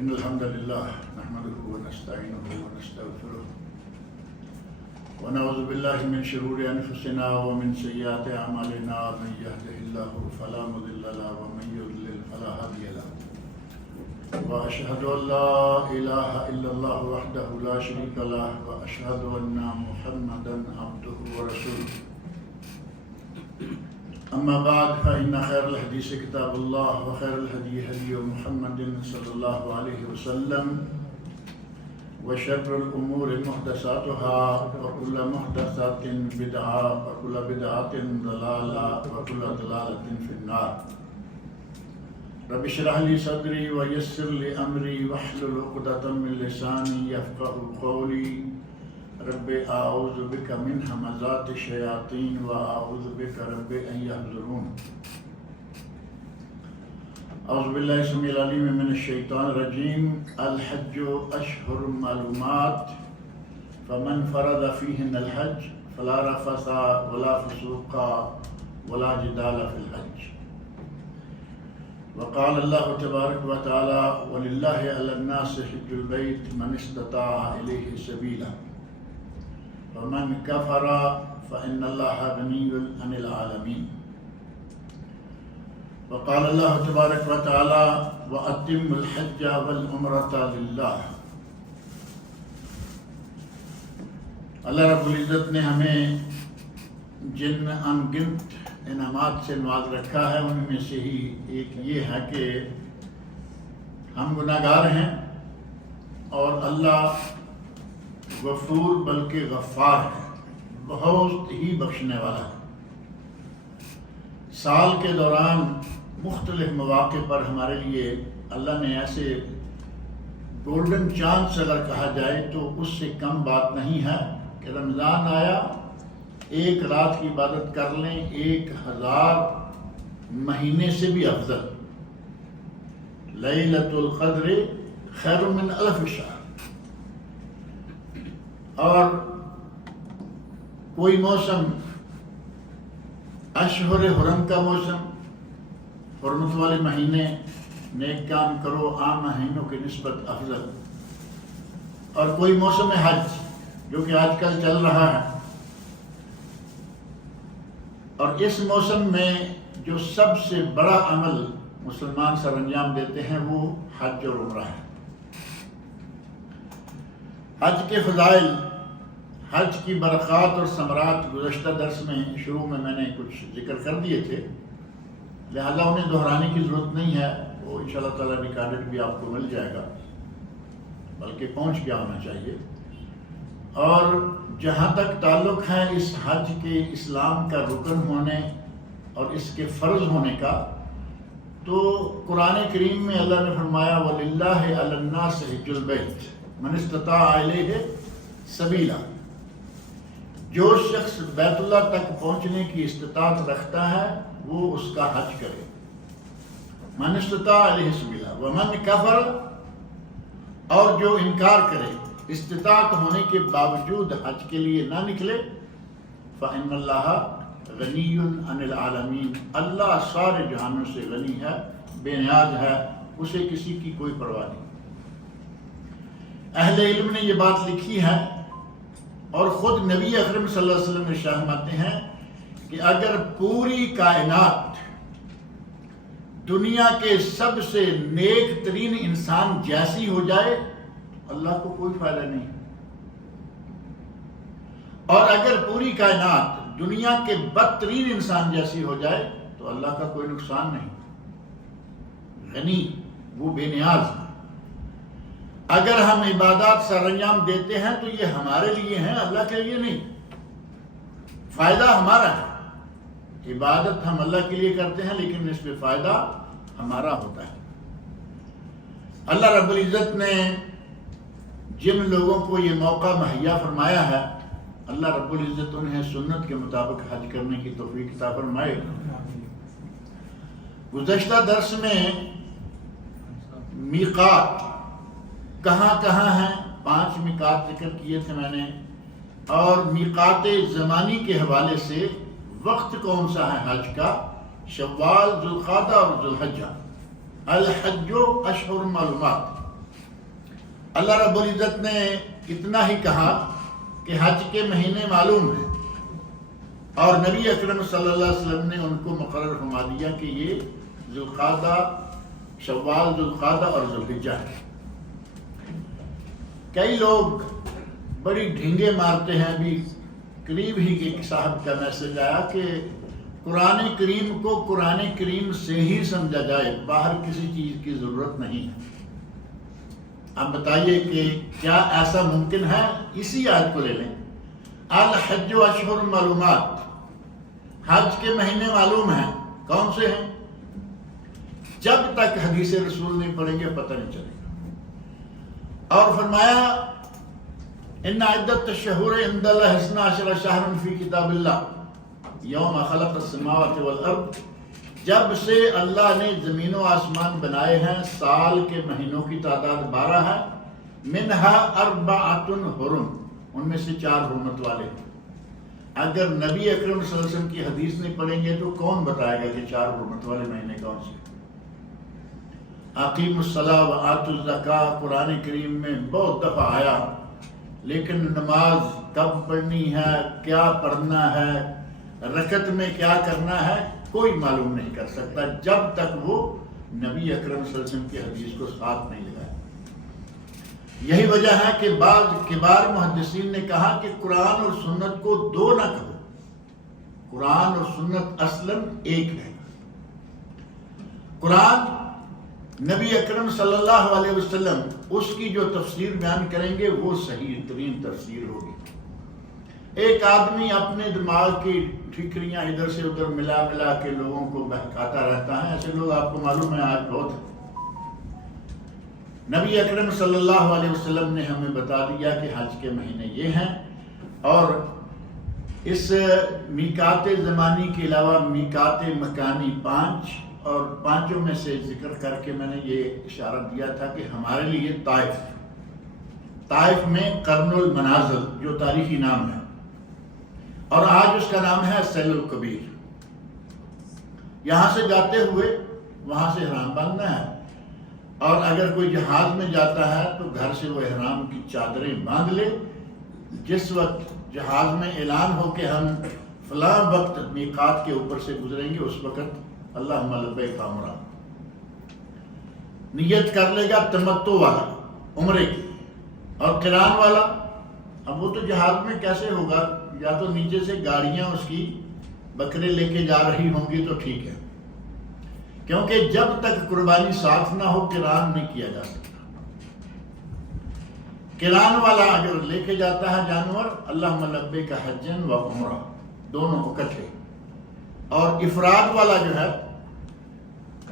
إن الحمد لله نحمده ونستعينه ونستغفره ونعوذ بالله من شرور أنفسنا ومن سيئات أعمالنا من يهده الله فلا مضل له ومن يضلل فلا هادي له وأشهد أن لا إله إلا الله وحده لا شريك له وأشهد أن محمدا عبده ورسوله أما بعد فإن خير الحديث كتاب الله وخير الهدي هدي محمد صلى الله عليه وسلم وشر الأمور محدثاتها وكل محدثات بدعة وكل بدعة ضلالة وكل ضلالة في النار رب اشرح لي صدري ويسر لي أمري واحلل عقدة من لساني يفقهوا قولي رب أعوذ بك من همزات الشياطين وأعوذ بك رب أن يحضرون أعوذ بالله السميع العليم من الشيطان الرجيم الحج أشهر معلومات فمن فرض فيهن الحج فلا رفث ولا فسوق ولا جدال في الحج وقال الله تبارك وتعالى ولله على الناس حج البيت من استطاع إليه سبيلا ومن كفر فإن الله غني عن العالمين وقال الله تبارك وتعالى وأتم الحج والعمرة لله اللہ رب العزت نے ہمیں جن انگنت انعامات سے نواز رکھا ہے ان میں سے ہی ایک یہ ہے کہ ہم گناہگار ہیں اور اللہ غفور بلکہ غفار ہے، بہت ہی بخشنے والا ہے۔ سال کے دوران مختلف مواقع پر ہمارے لیے اللہ نے ایسے گولڈن چانس اگر کہا جائے تو اس سے کم بات نہیں ہے کہ رمضان آیا، ایک رات کی عبادت کر لیں 1000 مہینے سے بھی افضل۔ لیلۃ القدر خیر من الف شہر۔ اور کوئی موسم اشہر حرم کا موسم، حرمت والے مہینے، نیک کام کرو عام مہینوں کی نسبت افضل، اور کوئی موسم حج جو کہ آج کل چل رہا ہے، اور اس موسم میں جو سب سے بڑا عمل مسلمان سر انجام دیتے ہیں وہ حج اور عمرہ ہے۔ حج کے فضائل، حج کی برکات اور ثمرات گزشتہ درس میں شروع میں نے کچھ ذکر کر دیے تھے، لہذا انہیں دہرانے کی ضرورت نہیں ہے، وہ انشاءاللہ تعالیٰ ریکارڈڈ بھی آپ کو مل جائے گا، بلکہ پہنچ گیا ہونا چاہیے۔ اور جہاں تک تعلق ہے اس حج کے اسلام کا رکن ہونے اور اس کے فرض ہونے کا، تو قرآن کریم میں اللہ نے فرمایا وَلِلَّهِ عَلَى النَّاسِ حِجُّ الْبَيْتِ مَنِ اسْتَطَاعَ إِلَيْهِ سَبِيلًا۔ جو شخص بیت اللہ تک پہنچنے کی استطاعت رکھتا ہے وہ اس کا حج کرے۔ مَنِ اسْتَطَاعَ إِلَيْهِ سَبِيلًا وَمَنْ كَفَرَ، اور جو انکار کرے، استطاعت ہونے کے باوجود حج کے لیے نہ نکلے، فَإِنَّ اللَّهَ غَنِيٌّ عَنِ الْعَالَمِينَ، اللہ سارے جہانوں سے غنی ہے، بے نیاز ہے، اسے کسی کی کوئی پرواہ نہیں۔ اہل علم نے یہ بات لکھی ہے اور خود نبی اکرم صلی اللہ علیہ وسلم ارشاد فرماتے ہیں کہ اگر پوری کائنات دنیا کے سب سے نیک ترین انسان جیسی ہو جائے اللہ کو کوئی فائدہ نہیں، اور اگر پوری کائنات دنیا کے بدترین انسان جیسی ہو جائے تو اللہ کا کوئی نقصان نہیں۔ غنی، وہ بے نیاز ہے۔ اگر ہم عبادات سر انجام دیتے ہیں تو یہ ہمارے لیے ہیں، اللہ کے لیے نہیں، فائدہ ہمارا ہے۔ عبادت ہم اللہ کے لیے کرتے ہیں لیکن اس پہ فائدہ ہمارا ہوتا ہے۔ اللہ رب العزت نے جن لوگوں کو یہ موقع مہیا فرمایا ہے، اللہ رب العزت انہیں سنت کے مطابق حج کرنے کی توفیق عطا فرمائے۔ گزشتہ درس میں میقات کہاں کہاں ہیں، 5 میقات ذکر کیے تھے میں نے، اور میقات زمانی کے حوالے سے وقت کون سا ہے حج کا، شوال، ذوالقعدہ اور ذوالحجہ۔ الحج اشہر معلومات، اللہ رب العزت نے اتنا ہی کہا کہ حج کے مہینے معلوم ہیں، اور نبی اکرم صلی اللہ علیہ وسلم نے ان کو مقرر فرما دیا کہ یہ ذوالقعدہ، شوال، ذوالقعدہ اور ذوالحجہ ہے۔ کئی لوگ بڑی ڈھینگے مارتے ہیں، ابھی قریب ہی ایک صاحب کا میسج آیا کہ قرآن کریم کو قرآن کریم سے ہی سمجھا جائے، باہر کسی چیز کی ضرورت نہیں ہے۔ آپ بتائیے کہ کیا ایسا ممکن ہے؟ اسی آیت کو لے لیں، الحج اشہر معلومات، حج کے مہینے معلوم ہیں، کون سے ہیں؟ جب تک حدیث رسول نہیں پڑھیں گے پتہ نہیں چلے گا۔ اور فرمایا ان عدت الشہور عند اللہ 12 شہرا فی کتاب اللہ یوم خلق السماوات والارض، جب سے اللہ نے زمین و آسمان بنائے ہیں سال کے مہینوں کی تعداد 12 ہے، منہا 4 حرم، ان میں سے 4 حرمت والے ہیں۔ اگر نبی اکرم صلی اللہ علیہ وسلم کی حدیث نہیں پڑھیں گے تو کون بتائے گا کہ 4 حرمت والے مہینے کون سے؟ اقیم الصلاۃ وآتوا الزکاۃ قرآن کریم میں بہت دفعہ آیا، لیکن نماز کب پڑھنی ہے، کیا پڑھنا ہے، رکعت میں کیا کرنا ہے، کوئی معلوم نہیں کر سکتا جب تک وہ نبی اکرم صلی اللہ علیہ وسلم کی حدیث کو ساتھ نہیں لگائے۔ یہی وجہ ہے کہ بعض کبار محدثین نے کہا کہ قرآن اور سنت کو 2 نہ کہو، قرآن اور سنت اصلاً ایک ہے۔ قرآن نبی اکرم صلی اللہ علیہ وسلم اس کی جو تفسیر بیان کریں گے وہ صحیح ترین تفسیر ہوگی۔ ایک آدمی اپنے دماغ کی ٹھکریاں ادھر سے ادھر ملا ملا کے لوگوں کو بہکاتا رہتا ہے، ایسے لوگ آپ کو معلوم ہے آج بہت ہیں۔ نبی اکرم صلی اللہ علیہ وسلم نے ہمیں بتا دیا کہ حج کے مہینے یہ ہیں، اور اس میقات زمانی کے علاوہ میقات مکانی 5، اور 5 میں سے ذکر کر کے میں نے یہ اشارہ دیا تھا کہ ہمارے لیے طائف میں قرن المنازل جو تاریخی نام ہے، اور آج اس کا نام ہے سیل الکبیر۔ یہاں سے جاتے ہوئے وہاں سے احرام باندھنا ہے، اور اگر کوئی جہاز میں جاتا ہے تو گھر سے وہ احرام کی چادریں باندھ لے۔ جس وقت جہاز میں اعلان ہو کہ ہم فلاں وقت میقات کے اوپر سے گزریں گے، اس وقت اللہم لبیک عمرہ نیت کر لے گا، تمتع والا عمرے کی، اور قران والا۔ اب وہ تو جہاز میں کیسے ہوگا؟ یا تو نیچے سے گاڑیاں اس کی بکرے لے کے جا رہی ہوں گی تو ٹھیک ہے، کیونکہ جب تک قربانی صاف نہ ہو قران نہیں کیا جا سکتا۔ قران والا اگر لے کے جاتا ہے جانور، اللہم لبیک حجن و عمرہ دونوں اکٹھے، اور افراد والا جو ہے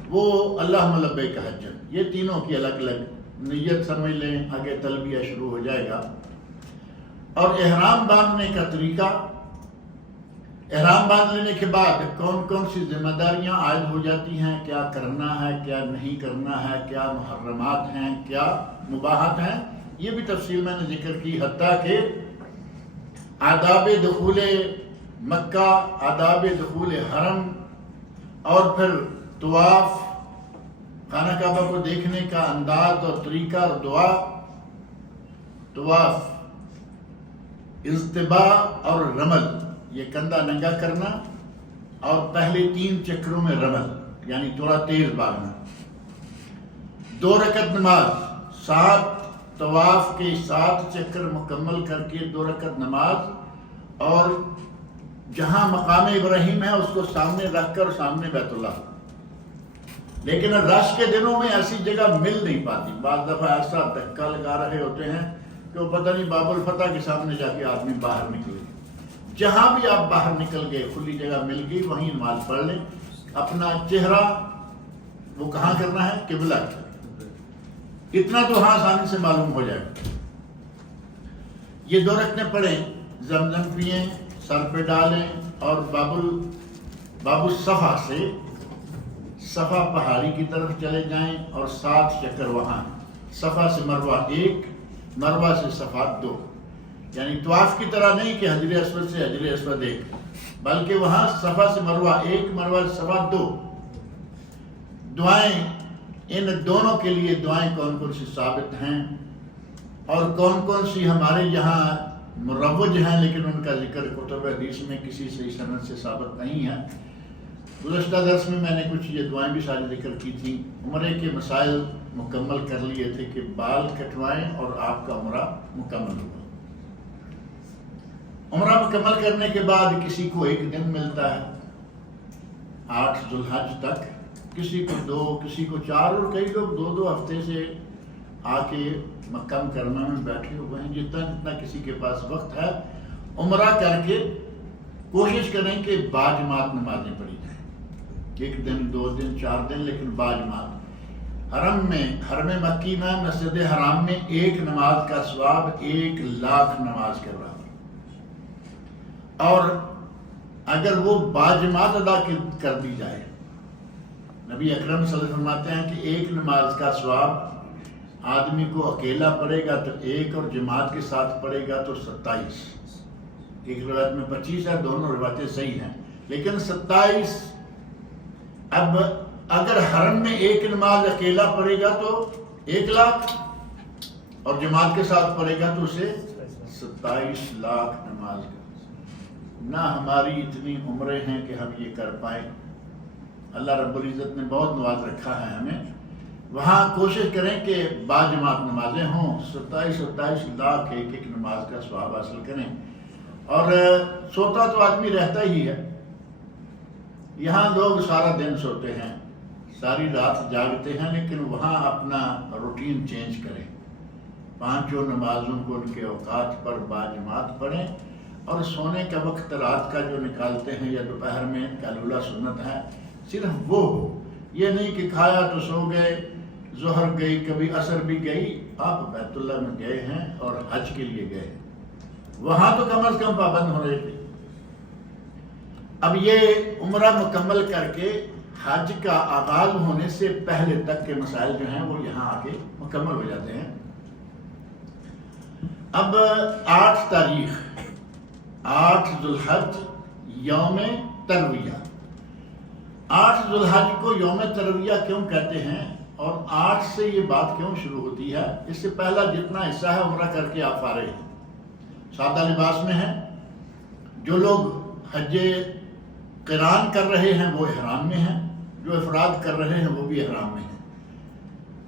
وہ اللہم لبیک حجن، یہ تینوں کی الگ الگ نیت سمجھ لیں، آگے تلبیہ شروع ہو جائے گا۔ اور احرام باندھنے کا طریقہ، احرام باندھ لینے کے بعد کون کون سی ذمہ داریاں عائد ہو جاتی ہیں، کیا کرنا ہے کیا نہیں کرنا ہے، کیا محرمات ہیں کیا مباحات ہیں، یہ بھی تفصیل میں نے ذکر کی، حتیٰ کہ آداب دخول مکہ، آداب دخول حرم، اور پھر طواف، خانہ کعبہ کو دیکھنے کا انداز اور طریقہ اور دعا، طواف، اضطباء اور رمل، یہ کندھا ننگا کرنا، اور پہلے 3 چکروں میں رمل یعنی تھوڑا تیز بھاگنا، 2 رکعت نماز، 7 طواف کے 7 چکر مکمل کر کے 2 رکعت نماز، اور جہاں مقام ابراہیم ہے اس کو سامنے رکھ کر سامنے بیت اللہ۔ لیکن رش کے دنوں میں ایسی جگہ مل نہیں پاتی، بعض دفعہ ایسا دھکا لگا رہے ہوتے ہیں کہ وہ پتہ نہیں باب الفتح کے سامنے جا کے آدمی باہر نکلے۔ جہاں بھی آپ باہر نکل گئے، کھلی جگہ مل گئی، وہیں نماز پڑھ لیں۔ اپنا چہرہ وہ کہاں کرنا ہے؟ قبلہ، اتنا تو ہاں آسانی سے معلوم ہو جائے۔ یہ 2 رکعتیں پڑھیں، زمزم پئیں، سر پہ ڈالیں، اور باب الصفا سے صفا پہاڑی کی طرف چلے جائیں، اور 7 چکر وہاں، صفا سے مروہ 1، مروہ سے صفا 2، یعنی طواف کی طرح نہیں کہ حجر اسود سے حجر اسود 1، بلکہ وہاں صفا سے مروہ 1، مروہ سے صفا 2۔ دعائیں، ان دونوں کے لیے دعائیں کون کون سی ثابت ہیں؟ اور کون کون سی ہمارے یہاں مروج ہیں لیکن ان کا ذکر کتب حدیث میں کسی صحیح سند سے ثابت نہیں ہے۔ گزشتہ درس میں نے کچھ یہ دعائیں بھی ساری ذکر کی تھیں۔ عمرے کے مسائل مکمل کر لیے تھے کہ بال کٹوائیں اور آپ کا عمرہ مکمل ہوگا۔ عمرہ مکمل کرنے کے بعد کسی کو ایک دن ملتا ہے 8 ذو الحج تک، کسی کو 2، کسی کو 4، اور کئی لوگ 2 ہفتے سے آ کے مکہ مکرمہ میں بیٹھے ہوئے ہیں۔ جتنا کسی کے پاس وقت ہے عمرہ کر کے کوشش کریں کہ باجماعت نمازیں پڑھی جائیں، 1 دن 2 دن 4 دن، لیکن باجماعت۔ حرم مکی میں مسجد حرام میں ایک نماز کا ثواب 1,00,000 نماز کے برابر، اور اگر وہ باجماعت ادا کر دی جائے، نبی اکرم صلی اللہ علیہ وسلم فرماتے ہیں کہ ایک نماز کا ثواب آدمی کو اکیلا پڑے گا تو 1، اور جماعت کے ساتھ پڑے گا تو 27۔ ایک روایت میں 25 ہے، دونوں روایتیں صحیح ہیں، لیکن 27۔ اب اگر حرم میں ایک نماز اکیلا پڑے گا تو 1,00,000، اور جماعت کے ساتھ پڑے گا تو اسے 27,00,000 نماز کا۔ نہ ہماری اتنی عمریں ہیں کہ ہم یہ کر پائیں۔ اللہ رب العزت نے بہت نواز رکھا ہے ہمیں، وہاں کوشش کریں کہ باجماعت نمازیں ہوں، 27,00,000 ایک نماز کا ثواب حاصل کریں۔ اور سوتا تو آدمی رہتا ہی ہے، یہاں لوگ سارا دن سوتے ہیں، ساری رات جاگتے ہیں، لیکن وہاں اپنا روٹین چینج کریں، 5 نمازوں کو ان کے اوقات پر باجماعت پڑھیں، اور سونے کا وقت رات کا جو نکالتے ہیں یا دوپہر میں قیلولہ سنت ہے، صرف وہ ہو۔ یہ نہیں کہ کھایا تو سو گئے، ظہر گئی، کبھی عصر بھی گئی، آپ بیت اللہ میں گئے ہیں اور حج کے لیے گئے ہیں، وہاں تو کم از کم پابند ہونے تھے۔ اب یہ عمرہ مکمل کر کے حج کا آغاز ہونے سے پہلے تک کے مسائل جو ہیں وہ یہاں آ کے مکمل ہو جاتے ہیں۔ اب 8 تاریخ 8 ذو الحج یوم ترویہ۔ 8 ذو الحج کو یوم ترویہ کیوں کہتے ہیں اور 8 سے یہ بات کیوں شروع ہوتی ہے؟ اس سے پہلا جتنا حصہ ہے عمرہ کر کے آپ فارغ ہیں، سادہ لباس میں ہیں۔ جو لوگ حج قران کر رہے ہیں وہ احرام میں ہیں، جو افراد کر رہے ہیں وہ بھی احرام میں ہیں۔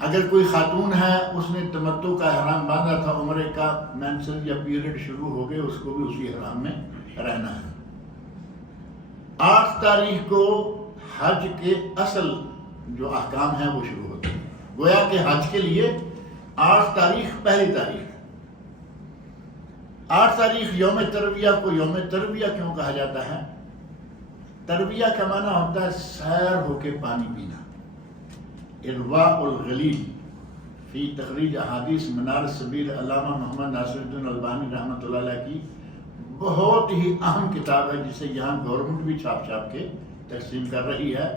اگر کوئی خاتون ہے، اس نے تمتع کا احرام باندھا تھا، عمرے کا مینسز یا پیریڈ شروع ہو گئے، اس کو بھی اسی احرام میں رہنا ہے۔ 8 تاریخ کو حج کے اصل جو احکام ہیں وہ شروع ہوتے ہیں، گویا کہ حج کے لیے 8 تاریخ پہلی تاریخ۔ 8 تاریخ یوم ترویہ کو یوم ترویہ کیوں کہا جاتا ہے؟ ترویہ کا معنی ہوتا ہے سیر ہو کے پانی پینا۔ ارواء الغلیل فی تخریج احادیث منار السبیل علامہ محمد ناصر الدین البانی رحمۃ اللہ علیہ کی بہت ہی اہم کتاب ہے، جسے یہاں گورنمنٹ بھی چھاپ کے تقسیم کر رہی ہے۔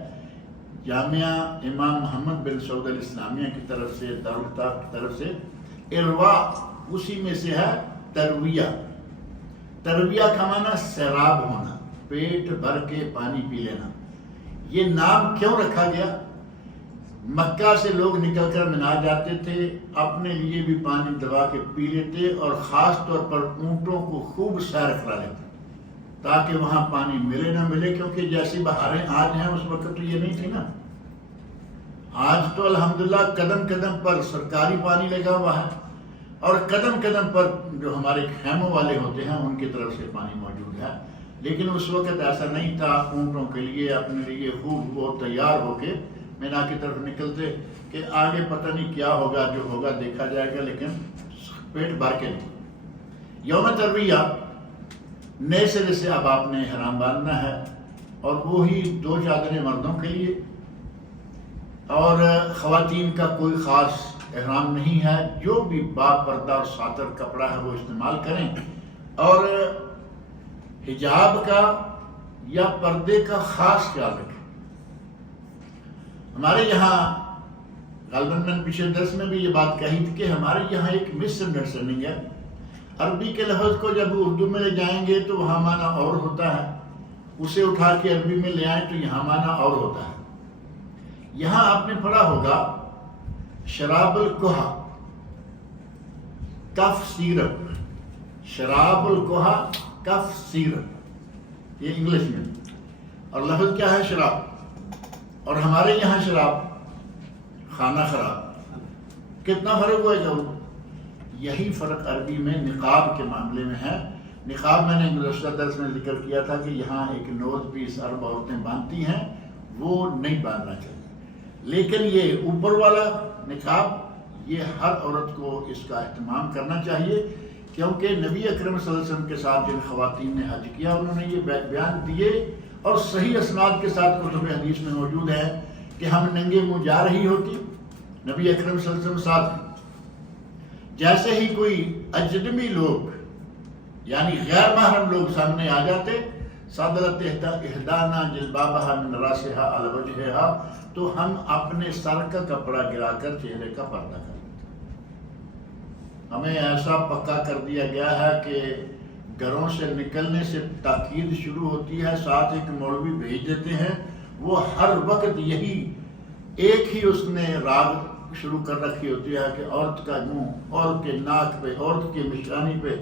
جامعہ امام محمد بن سعود الاسلامیہ کی طرف سے، دارالکتاب کی طرف سے ارواء اسی میں سے ہے ترویہ۔ ترویہ کا معنی سیراب ہونا، پیٹ بھر کے پانی پی لینا۔ یہ نام کیوں رکھا گیا؟ مکہ سے لوگ نکل کر منا جاتے تھے، اپنے لیے بھی پانی دبا کے پی لیتے، اور خاص طور پر اونٹوں کو خوب سیر کرا لیتے تاکہ وہاں پانی ملے نہ ملے، کیونکہ جیسی بہاریں آج ہیں اس وقت تو یہ نہیں تھی نا۔ آج تو الحمدللہ قدم قدم پر سرکاری پانی لگا ہوا ہے، اور قدم قدم پر جو ہمارے خیموں والے ہوتے ہیں ان کی طرف سے پانی موجود ہے، لیکن اس وقت ایسا نہیں تھا۔ اونٹوں کے لیے اپنے لیے خوب وہ تیار ہو کے مینا کی طرف نکلتے کہ آگے پتہ نہیں کیا ہوگا، جو ہوگا دیکھا جائے گا، لیکن پیٹ بھر کے نہیں۔ یوم ترویہ نئے سرے سے اب آپ نے احرام باندھنا ہے، اور وہی 2 چادریں مردوں کے لیے، اور خواتین کا کوئی خاص احرام نہیں ہے۔ جو بھی با پردہ اور ساتر کپڑا ہے وہ استعمال کریں، اور حجاب کا یا پردے کا خاص خیال رکھیں۔ ہمارے یہاں غالباً میں نے پچھلے درس میں بھی یہ بات کہی تھی کہ ہمارے یہاں ایک مس انڈرسٹینڈنگ ہے، عربی کے لفظ کو جب اردو میں لے جائیں گے تو وہاں معنی اور ہوتا ہے، اسے اٹھا کے عربی میں لے آئیں تو یہاں معنی اور ہوتا ہے۔ یہاں آپ نے پڑھا ہوگا شراب الکحہ، کف سیرپ، شراب الکوہا کف سیرپ، یہ انگلش میں، اور لفظ کیا ہے؟ شراب، اور ہمارے یہاں شراب خانہ خراب، کتنا فرق ہوا ہے؟ یہی فرق عربی میں نقاب کے معاملے میں ہے۔ نقاب میں نے گزشتہ درس میں ذکر کیا تھا کہ یہاں ایک نوز پیس عرب عورتیں باندھتی ہیں، وہ نہیں باندھنا چاہیے، لیکن یہ اوپر والا نقاب یہ ہر عورت کو اس کا اہتمام کرنا چاہیے، کیونکہ نبی اکرم صلی اللہ علیہ وسلم کے ساتھ جن خواتین نے حج کیا انہوں نے یہ بیان دیے، اور صحیح اسناد کے ساتھ کتب حدیث میں موجود ہے کہ ہم ننگے منہ جا رہی ہوتی، نبی اکرم صلی اللہ علیہ وسلم ساتھ، جیسے ہی کوئی اجنبی لوگ یعنی غیر محرم لوگ سامنے آ جاتے، صدرت احدانا جلبابہا من راسہا علی وجہہا، تو ہم اپنے سر کا کپڑا گرا کر چہرے کا پردہ کر لیتے۔ ہمیں ایسا پکا کر دیا گیا ہے کہ گھروں سے نکلنے سے تاکید شروع ہوتی ہے، ساتھ ایک مولوی بھیج دیتے ہیں، وہ ہر وقت یہی ایک ہی اس نے راگ شروع کر رکھی ہوتی ہے کہ عورت کا منہ، عورت کے ناک پہ، عورت کی مشانی پہ،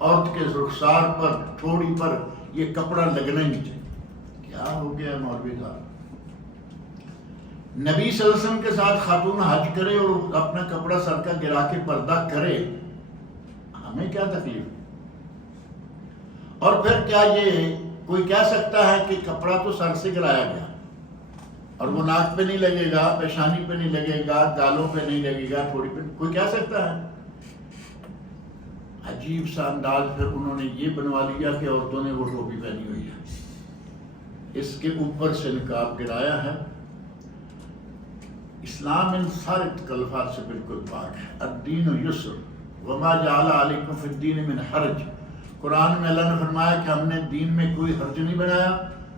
عورت کے رخسار پر، ٹھوڑی پر یہ کپڑا لگنا ہی نہیں چاہیے۔ کیا ہو گیا مولوی صاحب؟ نبی صلی اللہ علیہ وسلم کے ساتھ خاتون حج کرے اور اپنا کپڑا سر کا گرا کے پردہ کرے، ہمیں کیا تکلیف؟ اور پھر کیا یہ کوئی کہہ سکتا ہے کہ کپڑا تو سر سے گرایا گیا اور وہ ناک پہ نہیں لگے گا، پیشانی پہ نہیں لگے گا، گالوں پہ نہیں لگے گا، تھوڑی پہ کوئی کہہ سکتا ہے؟ عجیب سا انداز پھر انہوں نے یہ بنوا لیا کہ عورتوں نے وہ ٹوپی پہنی ہوئی ہے، اس کے اوپر سے نقاب گرایا ہے۔ اسلام ان سارے تکلفات سے بالکل پاک ہے۔ الدین یسر وما جعل علیکم فی الدین من حرج، قرآن میں اللہ نے فرمایا کہ ہم نے دین میں کوئی حرج نہیں بنایا،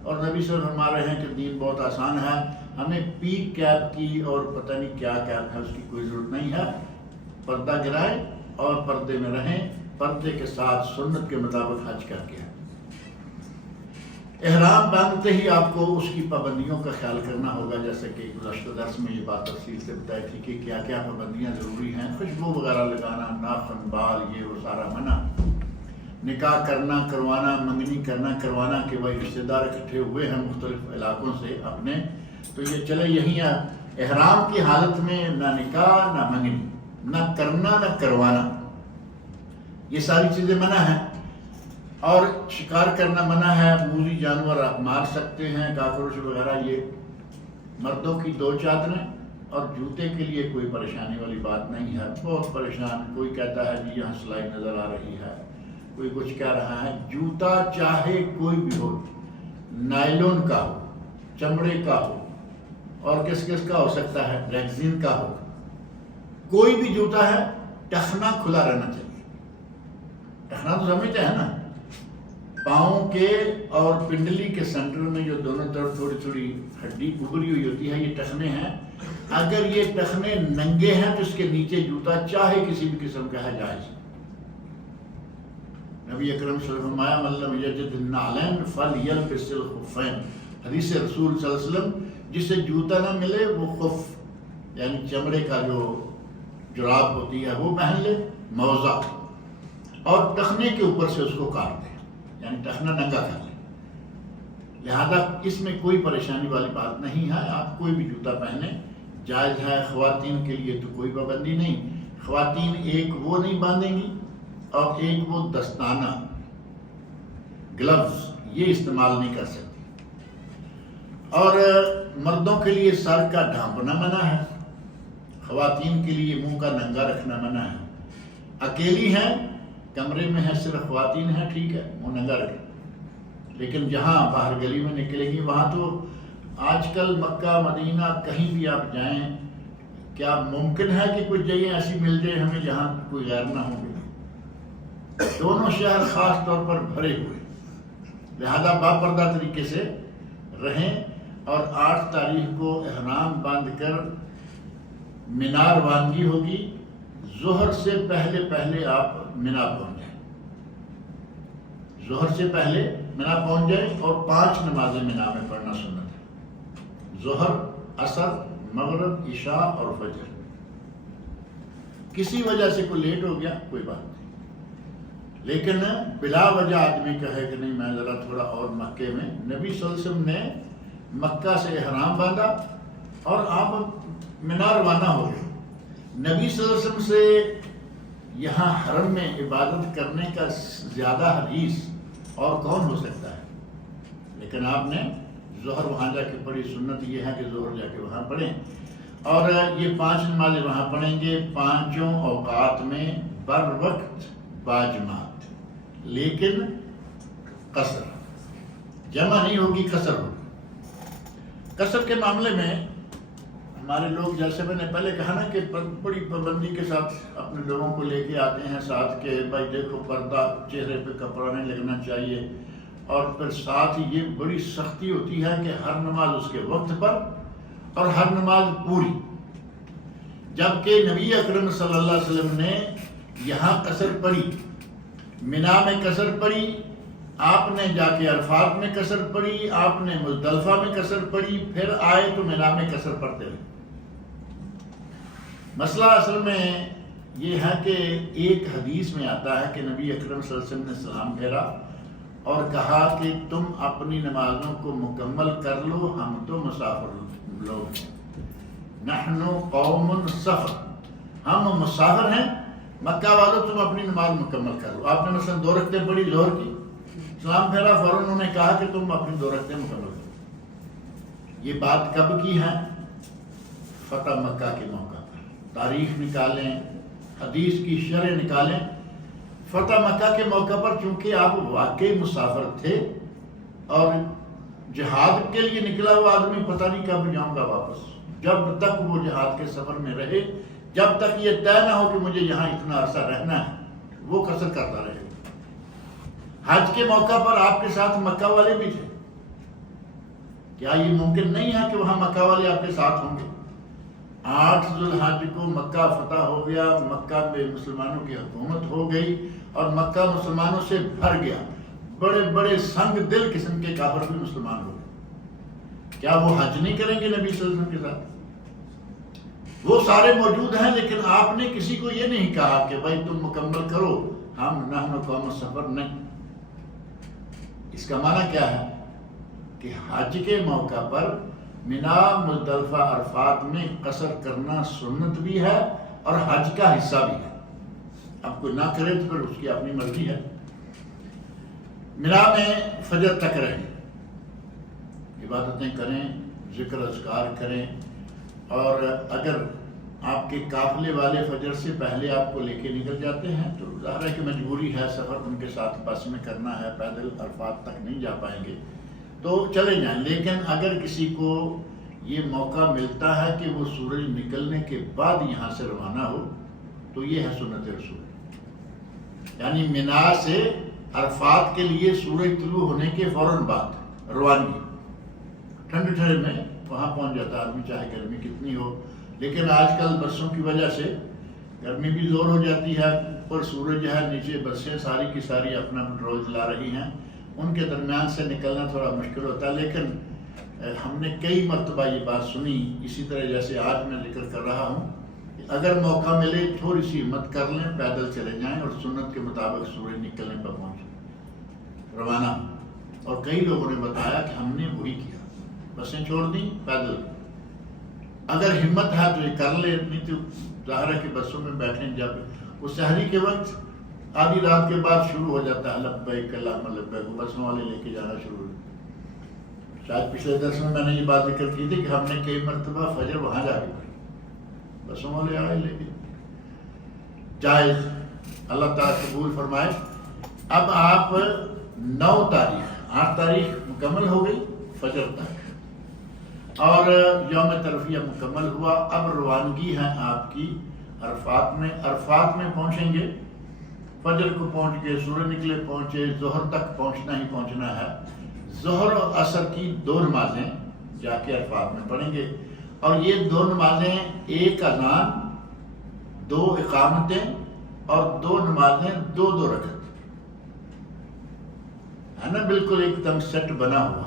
اور نبی صلی اللہ علیہ وسلم فرما رہے ہیں کہ دین بہت آسان ہے، ہمیں پیک کیپ کی اور پتہ نہیں کیا کیپ ہے اس کی کوئی ضرورت نہیں ہے، پردہ گرائیں اور پردے میں رہیں، پردے کے ساتھ سنت کے مطابق حج کر کے۔ احرام باندھتے ہی آپ کو اس کی پابندیوں کا خیال کرنا ہوگا، جیسے کہ گزشتہ درس میں یہ بات تفصیل سے بتائی تھی کہ کیا کیا پابندیاں ضروری ہیں، خوشبو وغیرہ لگانا، ناخن، بال، یہ وہ سارا منع، نکاح کرنا کروانا، منگنی کرنا کروانا کہ بھائی رشتہ دار اکٹھے ہوئے ہیں مختلف علاقوں سے اپنے، تو یہ چلے یہیں احرام کی حالت میں نہ نکاح نہ منگنی، نہ کرنا نہ کروانا، یہ ساری چیزیں منع ہیں۔ اور شکار کرنا منع ہے، موذی جانور آپ مار سکتے ہیں، کاکروچ وغیرہ، یہ مردوں کی 2 چادریں اور جوتے کے لیے کوئی پریشانی والی بات نہیں ہے۔ بہت پریشان، کوئی کہتا ہے جی یہاں سلائی نظر آ رہی ہے، کوئی کچھ کہہ رہا ہے، جوتا چاہے کوئی بھی ہو، نائلون کا ہو، چمڑے کا ہو، اور کس کا ہو سکتا ہے، ریگزین کا ہو، کوئی بھی جوتا ہے، ٹخنا کھلا رہنا چاہیے۔ ٹخنا تو سمجھتے ہیں نا، پاؤں کے اور پنڈلی کے سینٹر میں جو دونوں طرف تھوڑی تھوڑی ہڈی ابھری ہوئی ہوتی ہے، یہ ٹخنے ہیں۔ اگر یہ ٹخنے ننگے ہیں تو اس کے نیچے جوتا چاہے کسی بھی قسم کا ہے جائز۔ نبی اکرم صلی اللہ علیہ وسلم فرمایا من لم یجد النعلین فلیلبس الخفین، حدیث رسول صلی اللہ علیہ وسلم، جسے جوتا نہ ملے وہ خف یعنی چمڑے کا جو جراب ہوتی ہے وہ پہن لے، موزہ، اور ٹخنے کے اوپر سے اس کو کاٹ دے، یعنی ٹخنا ننگا کر لے۔ لہذا اس میں کوئی پریشانی والی بات نہیں ہے، آپ کوئی بھی جوتا پہنے جائز ہے۔ خواتین کے لیے تو کوئی پابندی نہیں، خواتین ایک وہ نہیں باندھیں گی اور ایک وہ دستانہ، گلوز، یہ استعمال نہیں کر سکتی۔ اور مردوں کے لیے سر کا ڈھانپنا منع ہے، خواتین کے لیے منہ کا ننگا رکھنا منع ہے۔ اکیلی ہیں، کمرے میں ہے، صرف خواتین ہیں، ٹھیک ہے، منہ ننگا رکھیں، لیکن جہاں باہر گلی میں نکلے گی وہاں تو آج کل مکہ مدینہ کہیں بھی آپ جائیں، کیا ممکن ہے کہ کچھ جگہیں ایسی مل جائے ہمیں جہاں کوئی غیر نہ ہوں گے؟ دونوں شہر خاص طور پر بھرے ہوئے، لہذا باپردہ طریقے سے رہیں، اور 8 تاریخ کو احرام باندھ کر مینا روانگی ہوگی، ظہر سے پہلے آپ مینا پہنچ جائیں، ظہر سے پہلے مینا پہنچ جائیں، اور 5 نمازیں مینا میں پڑھنا سنت ہے، ظہر، عصر، مغرب، عشاء اور فجر۔ کسی وجہ سے کوئی لیٹ ہو گیا کوئی بات نہیں، لیکن بلا وجہ آدمی کہے کہ نہیں میں ذرا تھوڑا اور مکے میں، نبی صلی اللہ علیہ وسلم نے مکہ سے احرام باندھا اور آپ منا روانہ ہو گئے۔ نبی صلی اللہ علیہ وسلم سے یہاں حرم میں عبادت کرنے کا زیادہ حریص اور کون ہو سکتا ہے؟ لیکن آپ نے ظہر وہاں جا کے پڑھی، سنت یہ ہے کہ ظہر جا کے وہاں پڑھیں، اور یہ 5 نمازیں وہاں پڑھیں گے، 5 اوقات میں بر وقت باجماعت، لیکن قصر، جمع نہیں ہوگی، قصر ہوگی۔ قصر کے معاملے میں ہمارے لوگ، جیسے میں نے پہلے کہا نا کہ بڑی پابندی کے ساتھ اپنے لوگوں کو لے کے آتے ہیں ساتھ، کہ بھائی دیکھو پردہ، چہرے پہ کپڑا نہیں لگنا چاہیے، اور پھر ساتھ ہی یہ بڑی سختی ہوتی ہے کہ ہر نماز اس کے وقت پر اور ہر نماز پوری، جبکہ نبی اکرم صلی اللہ علیہ وسلم نے یہاں قصر پڑھی، منا میں قصر پڑھی، آپ نے جا کے عرفات میں قصر پڑھی، آپ نے مزدلفہ میں قصر پڑھی، پھر آئے تو منا میں قصر پڑھتے رہے۔ مسئلہ اصل میں یہ ہے کہ ایک حدیث میں آتا ہے کہ نبی اکرم صلی اللہ علیہ وسلم نے سلام پھیرا اور کہا کہ تم اپنی نمازوں کو مکمل کر لو، ہم تو مسافر لوگ ہیں، نحن قوم سفر، ہم مسافر ہیں، مکہ والوں تم اپنی نماز مکمل کر لو۔ آپ نے مثلا 2 رکعتیں پڑھی ظہر کی، سلام پھیرا، فوراً انہوں نے کہا کہ تم اپنی 2 رکعتیں مکمل کرو۔ یہ بات کب کی ہے؟ فتح مکہ کے موقع پر۔ تاریخ نکالیں، حدیث کی شرح نکالیں، فتح مکہ کے موقع پر چونکہ آپ واقعی مسافر تھے اور جہاد کے لیے نکلا ہوا آدمی پتہ نہیں کب جاؤں گا واپس، جب تک وہ جہاد کے سفر میں رہے، جب تک یہ طے نہ ہو کہ مجھے یہاں اتنا عرصہ رہنا ہے، وہ قصر کرتا رہے۔ حج کے موقع پر آپ کے ساتھ مکہ والے بھی تھے، کیا یہ ممکن نہیں ہے کہ وہاں مکہ والے آپ کے ساتھ ہوں گے؟ 8 ذوالحج کو مکہ فتح ہو گیا، مکہ میں مسلمانوں کی حکومت ہو گئی اور مکہ مسلمانوں سے بھر گیا، بڑے بڑے سنگ دل قسم کے کافر بھی مسلمان ہو گئے، کیا وہ حج نہیں کریں گے نبی صلی اللہ علیہ وسلم کے ساتھ؟ وہ سارے موجود ہیں، لیکن آپ نے کسی کو یہ نہیں کہا کہ بھائی تم مکمل کرو، ہم نحن قوم سفر، نہیں۔ اس کا معنی کیا ہے کہ حج کے موقع پر منا، مزدلفہ، عرفات میں قصر کرنا سنت بھی ہے اور حج کا حصہ بھی ہے۔ اب کوئی نہ کرے تو پھر اس کی اپنی مرضی ہے۔ منا میں فجر تک رہیں، عبادتیں کریں، ذکر اذکار کریں، اور اگر آپ کے قافلے والے فجر سے پہلے آپ کو لے کے نکل جاتے ہیں تو ظاہر ہے کہ مجبوری ہے، سفر ان کے ساتھ بس میں کرنا ہے، پیدل عرفات تک نہیں جا پائیں گے تو چلے جائیں۔ لیکن اگر کسی کو یہ موقع ملتا ہے کہ وہ سورج نکلنے کے بعد یہاں سے روانہ ہو تو یہ ہے سنت رسول، یعنی منا سے عرفات کے لیے سورج طلوع ہونے کے فوراً بعد روانگی، ٹھنڈے ٹھنڈے میں وہاں پہنچ جاتا آدمی، چاہے گرمی کتنی ہو۔ لیکن آج کل بسوں کی وجہ سے گرمی بھی زور ہو جاتی ہے، اوپر سورج ہے، نیچے بسیں ساری کی ساری اپنا پٹرول چلا رہی ہیں، ان کے درمیان سے نکلنا تھوڑا مشکل ہوتا ہے۔ لیکن ہم نے کئی مرتبہ یہ بات سنی، اسی طرح جیسے آج میں ذکر کر رہا ہوں، کہ اگر موقع ملے تھوڑی سی ہمت کر لیں، پیدل چلے جائیں اور سنت کے مطابق سورج نکلنے پر پہنچ روانہ۔ اور کئی لوگوں نے بتایا کہ ہم نے وہی کیا، بسیں چھوڑ دیں، پیدل۔ اگر ہمت ہے تو یہ کر لے، نہیں تو ظاہر ہے کہ بسوں میں بیٹھیں، جب وہ سحری کے وقت آدھی رات کے بعد شروع ہو جاتا ہے لبیک اللہم لبیک، بسوں والے لے کے جانا شروع ہو۔ شاید پچھلے درس میں نے یہ بات ذکر کی تھی کہ ہم نے کئی مرتبہ فجر وہاں جا کے پڑھی، بسوں والے آئے لے کے، جائز، اللہ تعالیٰ قبول فرمائے۔ اب آپ 9 تاریخ، 8 تاریخ مکمل ہو گئی فجر تک، اور یوم ترفیہ مکمل ہوا، اب روانگی ہے آپ کی عرفات میں۔ عرفات میں پہنچیں گے، فجر کو پہنچ گئے، سورج نکلے پہنچے، ظہر تک پہنچنا ہی پہنچنا ہے۔ ظہر اور عصر کی 2 نمازیں جا کے عرفات میں پڑھیں گے، اور یہ 2 نمازیں، ایک اذان، 2 اقامتیں، اور 2 نمازیں 2 رکعت، ہے نا، بالکل ایک دم سیٹ بنا ہوا۔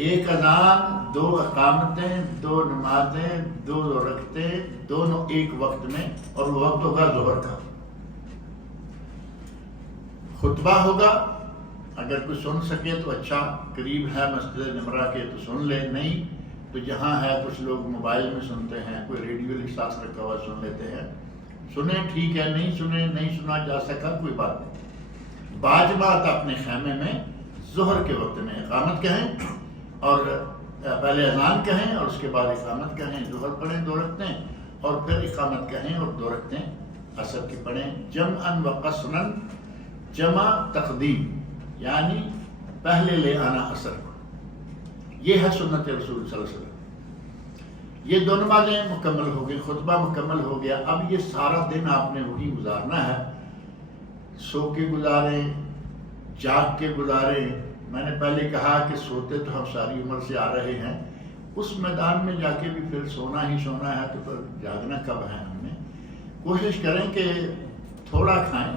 ایک اذان، 2 اقامتیں، 2 نمازیں، 2 رکعتیں، دونوں ایک وقت میں، اور وہ وقت ہوگا ظہر کا۔ خطبہ ہوگا، اگر کوئی سن سکے تو اچھا، قریب ہے مسجد نمرہ کے تو سن لے، نہیں تو جہاں ہے کچھ لوگ موبائل میں سنتے ہیں، کوئی ریڈیو کے ساتھ رکھا ہوا سن لیتے ہیں، سنیں ٹھیک ہے، نہیں سنا جا سکا کوئی بات نہیں۔ باجماعت اپنے خیمے میں ظہر کے وقت میں اقامت کہیں، اور پہلے اذان کہیں اور اس کے بعد اقامت کہیں، ظہر پڑھیں 2 رکعتیں، اور پھر اقامت کہیں اور 2 رکعتیں عصر کی پڑھیں، جمعا و قصرا، جمع تقدیم یعنی پہلے لے آنا عصر کو۔ یہ ہے سنت رسول صلی اللہ علیہ وسلم۔ یہ 2 نمازیں مکمل ہو گئی، خطبہ مکمل ہو گیا۔ اب یہ سارا دن آپ نے وہی گزارنا ہے، سو کے گزاریں، جاگ کے گزاریں۔ میں نے پہلے کہا کہ سوتے تو ہم ساری عمر سے آ رہے ہیں، اس میدان میں جا کے بھی پھر سونا ہی سونا ہے، تو پھر جاگنا کب ہے؟ ہم نے کوشش کریں کہ تھوڑا کھائیں۔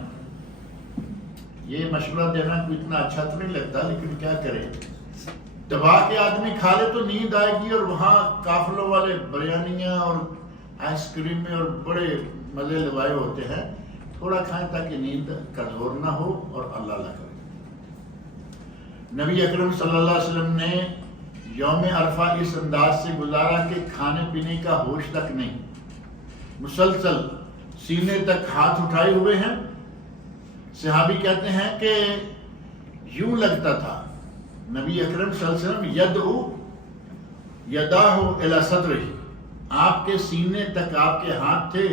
یہ مشورہ دینا کوئی اتنا اچھا تو نہیں لگتا، لیکن کیا کریں، دبا کے آدمی کھا لے تو نیند آئے گی، اور وہاں قافلوں والے بریانیاں اور آئس کریم اور بڑے مزے لوائے ہوتے ہیں۔ تھوڑا کھائیں تاکہ نیند کا زور نہ ہو اور اللہ کرے۔ نبی اکرم صلی اللہ علیہ وسلم نے یوم عرفہ اس انداز سے گزارا کہ کھانے پینے کا ہوش تک نہیں، مسلسل سینے تک ہاتھ اٹھائے ہوئے ہیں۔ صحابی کہتے ہیں کہ یوں لگتا تھا نبی اکرم صلی اللہ علیہ وسلم یداہ الی صدرہ، آپ کے سینے تک آپ کے ہاتھ تھے،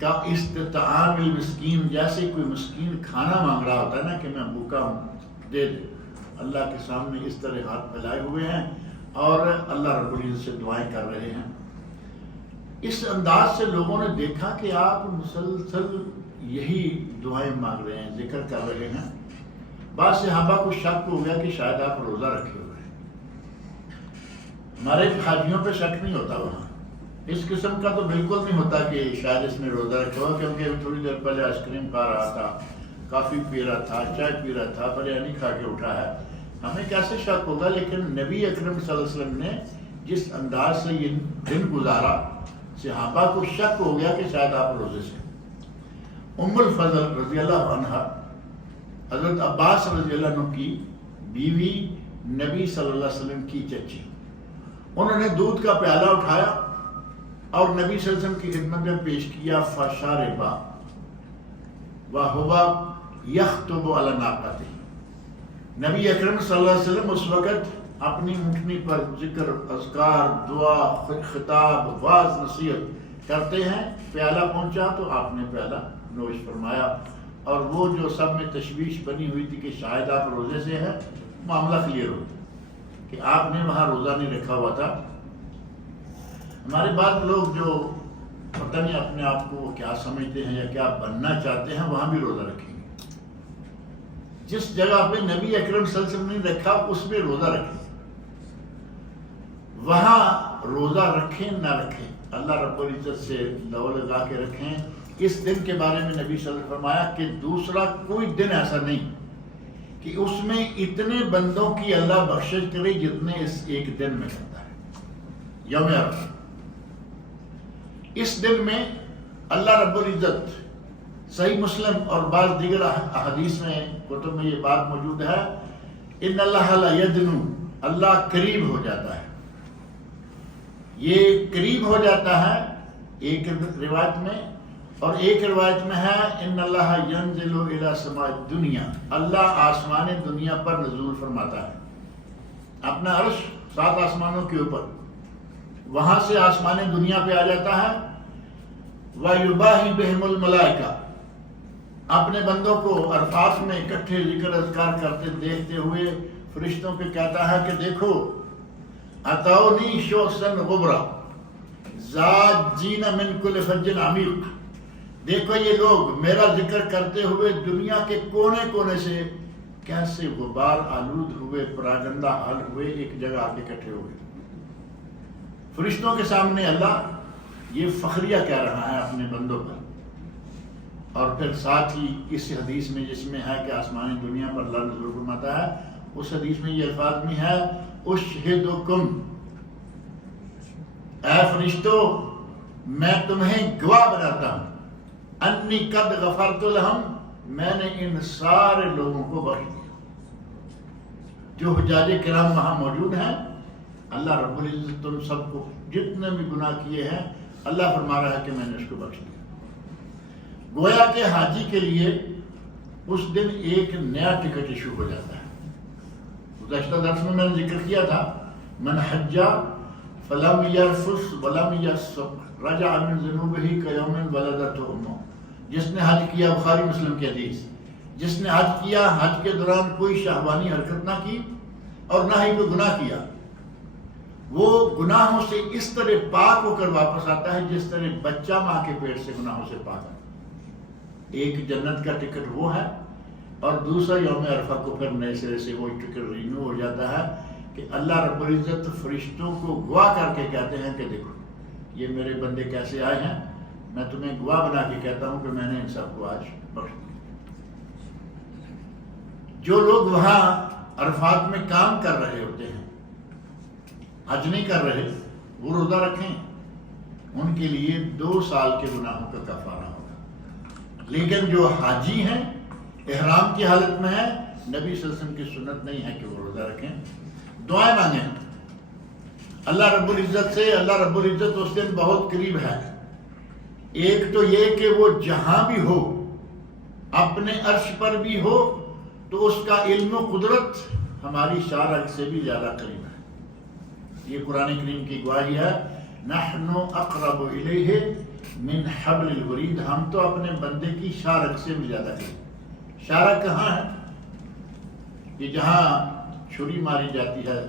کا استطعام المسکین، جیسے کوئی مسکین کھانا مانگ رہا ہوتا ہے نا کہ میں بھوکا ہوں دے دے، اللہ کے سامنے اس طرح ہاتھ پھیلائے ہوئے ہیں اور اللہ رب العزت سے دعائیں کر رہے ہیں۔ اس انداز سے لوگوں نے دیکھا کہ آپ مسلسل یہی دعائیں مانگ رہے ہیں، ذکر کر رہے ہیں۔ بعض صحابہ کو شک ہو گیا کہ شاید آپ روزہ رکھے ہوئے ہیں۔ ہمارے حاجیوں پہ شک نہیں ہوتا، وہاں اس قسم کا تو بالکل نہیں ہوتا کہ شاید اس نے روزہ رکھا ہوا، کیونکہ تھوڑی دیر پہلے آئس کریم کھا رہا تھا، کافی پی رہا تھا، چائے پی رہا تھا، بریانی کھا کے اٹھا ہے، ہمیں کیسے شک ہوگا؟ لیکن نبی اکرم صلی اللہ علیہ وسلم نے جس انداز سے یہ دن گزارا، صحابہ کو شک ہو گیا کہ شاید آپ روزے سے۔ ام الفضل رضی اللہ عنہ، حضرت عباس رضی اللہ عنہ کی بیوی، نبی صلی اللہ علیہ وسلم کی چچی، انہوں نے دودھ کا پیالہ اٹھایا اور نبی صلی اللہ علیہ وسلم کی خدمت میں پیش کیا، فشاربا وہو یخطب علی ناقتہ۔ نبی اکرم صلی اللہ علیہ وسلم اس وقت اپنی اونٹنی پر ذکر، اذکار، دعا، خطاب، واعظ، نصیحت کرتے ہیں۔ پیالہ پہنچا تو آپ نے پیالہ نوش فرمایا، اور وہ جو سب میں تشویش بنی ہوئی تھی کہ شاید آپ روزے سے ہیں، معاملہ کلیئر ہو گیا کہ آپ نے وہاں روزہ نہیں رکھا ہوا تھا۔ ہمارے بعض لوگ جو پتہ نہیں اپنے آپ کو وہ کیا سمجھتے ہیں یا کیا بننا چاہتے ہیں، وہاں بھی روزہ رکھیں گے۔ جس جگہ پہ نبی اکرم صلی اللہ علیہ وسلم نے رکھا اس پہ روزہ رکھیں، وہاں روزہ رکھیں نہ رکھیں، اللہ رب العزت سے لو لگا کے رکھیں۔ اس دن کے بارے میں نبی صلی اللہ علیہ وسلم نے فرمایا کہ دوسرا کوئی دن ایسا نہیں کہ اس میں اتنے بندوں کی اللہ بخشش کرے جتنے اس ایک دن میں کرتا ہے، یوم عرفہ۔ اس دن میں اللہ رب العزت، صحیح مسلم اور بعض دیگر احادیث میں، کتب میں یہ بات موجود ہے، ان اللہ لا یدنو، اللہ قریب ہو جاتا ہے۔ یہ قریب ہو جاتا ہے ایک روایت میں، اور ایک روایت میں ہے ان اللہ ینزل الی سماء الدنیا، اللہ آسمان دنیا پر نزول فرماتا ہے، اپنا عرش 7 آسمانوں کے اوپر، وہاں سے آسمان دنیا پہ آ جاتا ہے۔ وَيُبَاهِي بِهِمُ الْمَلَائِكَةُ، اپنے بندوں کو عرفات میں اکٹھے ذکر اذکار کرتے دیکھتے ہوئے فرشتوں پہ کہتا ہے کہ دیکھو، اتونی شوسن غبرا زاجین من کل فج عمیق، دیکھو یہ لوگ میرا ذکر کرتے ہوئے دنیا کے کونے کونے سے کیسے غبار آلود ہوئے، پراگندہ حال ہوئے، ایک جگہ آ کے اکٹھے ہوئے۔ فرشتوں کے سامنے اللہ یہ فخریہ کہہ رہا ہے اپنے بندوں پر، اور پھر ساتھ ہی اس حدیث میں جس میں ہے کہ آسمانی دنیا پر اللہ نزول فرماتا ہے، اس حدیث میں یہ الفاظ میں ہے اشہدکم، اے فرشتوں میں تمہیں گواہ بناتا ہوں، انی قد غفرت لہم، میں نے ان سارے لوگوں کو بخش دیا جو حجاج کرام وہاں موجود ہیں۔ اللہ رب العزت تم سب کو جتنے بھی گناہ کیے ہیں اللہ فرما رہا ہے کہ میں نے اس کو بخش دیا۔ گویا کہ حاجی کے لیے اس دن ایک نیا ٹکٹ ایشو ہو جاتا ہے۔ گزشتہ درس میں نے ذکر کیا تھا من حج فلم یرفث ولم یفسق رجع من ذنوبہ کیوم ولدتہ امہ، جس نے حج کیا، بخاری مسلم کی حدیث، جس نے حج کیا، حج کے دوران کوئی شہوانی حرکت نہ کی اور نہ ہی کوئی گناہ کیا، وہ گناہوں سے اس طرح پاک ہو کر واپس آتا ہے جس طرح بچہ ماں کے پیٹ سے گناہوں سے پاک ہے۔ ایک جنت کا ٹکٹ وہ ہے، اور دوسرا یوم عرفہ کو پھر نئے سرے سے وہ ٹکٹ رینیو ہو جاتا ہے کہ اللہ رب العزت فرشتوں کو گواہ کر کے کہتے ہیں کہ دیکھو یہ میرے بندے کیسے آئے ہیں، میں تمہیں گواہ بنا کے کہتا ہوں کہ میں نے ان سب کو آج بخش دیا۔ جو لوگ وہاں عرفات میں کام کر رہے ہوتے ہیں، حج نہیں کر رہے، وہ روزہ رکھیں، ان کے لیے 2 سال کے گناہوں کا کفارہ ہوگا۔ لیکن جو حاجی ہیں، احرام کی حالت میں ہیں، نبی صلی اللہ علیہ وسلم کی سنت نہیں ہے کہ وہ روزہ رکھیں، دعائیں مانگیں اللہ رب العزت سے۔ اللہ رب العزت اس دن بہت قریب ہے۔ ایک تو یہ کہ وہ جہاں بھی ہو، اپنے عرش پر بھی ہو، تو اس کا علم و قدرت ہماری شارع سے بھی زیادہ قریب ہے۔ یہ قرآن کریم کی گواہی ہے، نحن اقرب الیہ من حبل الورید، ہم تو اپنے بندے کی شارع سے بھی زیادہ قریب۔ شارع کہاں ہے؟ یہ جہاں چھری ماری جاتی ہے،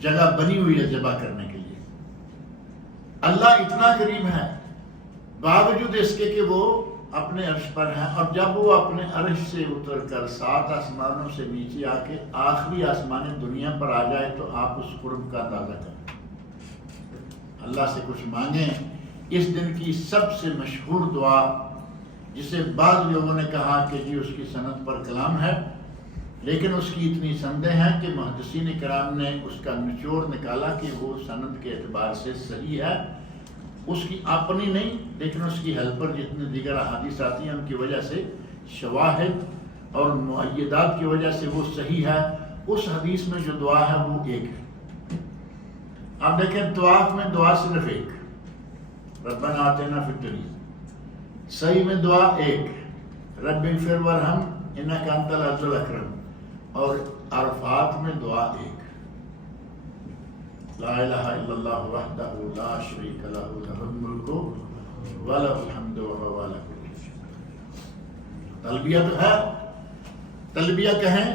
جگہ بنی ہوئی ہے ذبح کرنے کے لیے۔ اللہ اتنا قریب ہے باوجود اس کے کہ وہ اپنے عرش پر ہیں، اور جب وہ اپنے عرش سے اتر کر 7 آسمانوں سے نیچے آ کے آخری آسمان دنیا پر آ جائے تو آپ اس قرب کا اندازہ کریں۔ اللہ سے کچھ مانگیں۔ اس دن کی سب سے مشہور دعا، جسے بعض لوگوں نے کہا کہ جی اس کی سند پر کلام ہے، لیکن اس کی اتنی سندیں ہیں کہ محدثین کرام نے اس کا نچوڑ نکالا کہ وہ سند کے اعتبار سے صحیح ہے، اس کی اپنی نہیں لیکن اس کی ہیلپر جتنے دیگر احادیث آتی ہیں ان کی وجہ سے، شواہد اور مؤیدات کی وجہ سے وہ صحیح ہے۔ اس حدیث میں جو دعا ہے وہ ایک ہے۔ اب دیکھیں طواف میں دعا صرف ایک، ربنا آتنا فی الدنیا، صحیح میں دعا ایک، رب اغفر وارحم انک انت العزیز الاکرم، اور عرفات میں دعا ایک، لا الہ الا اللہ وحدہ لا شریک لہ لہ الملک ولہ الحمد وہو علی کل شیء قدیر۔ تلبیہ تو ہے، تلبیہ کہیں،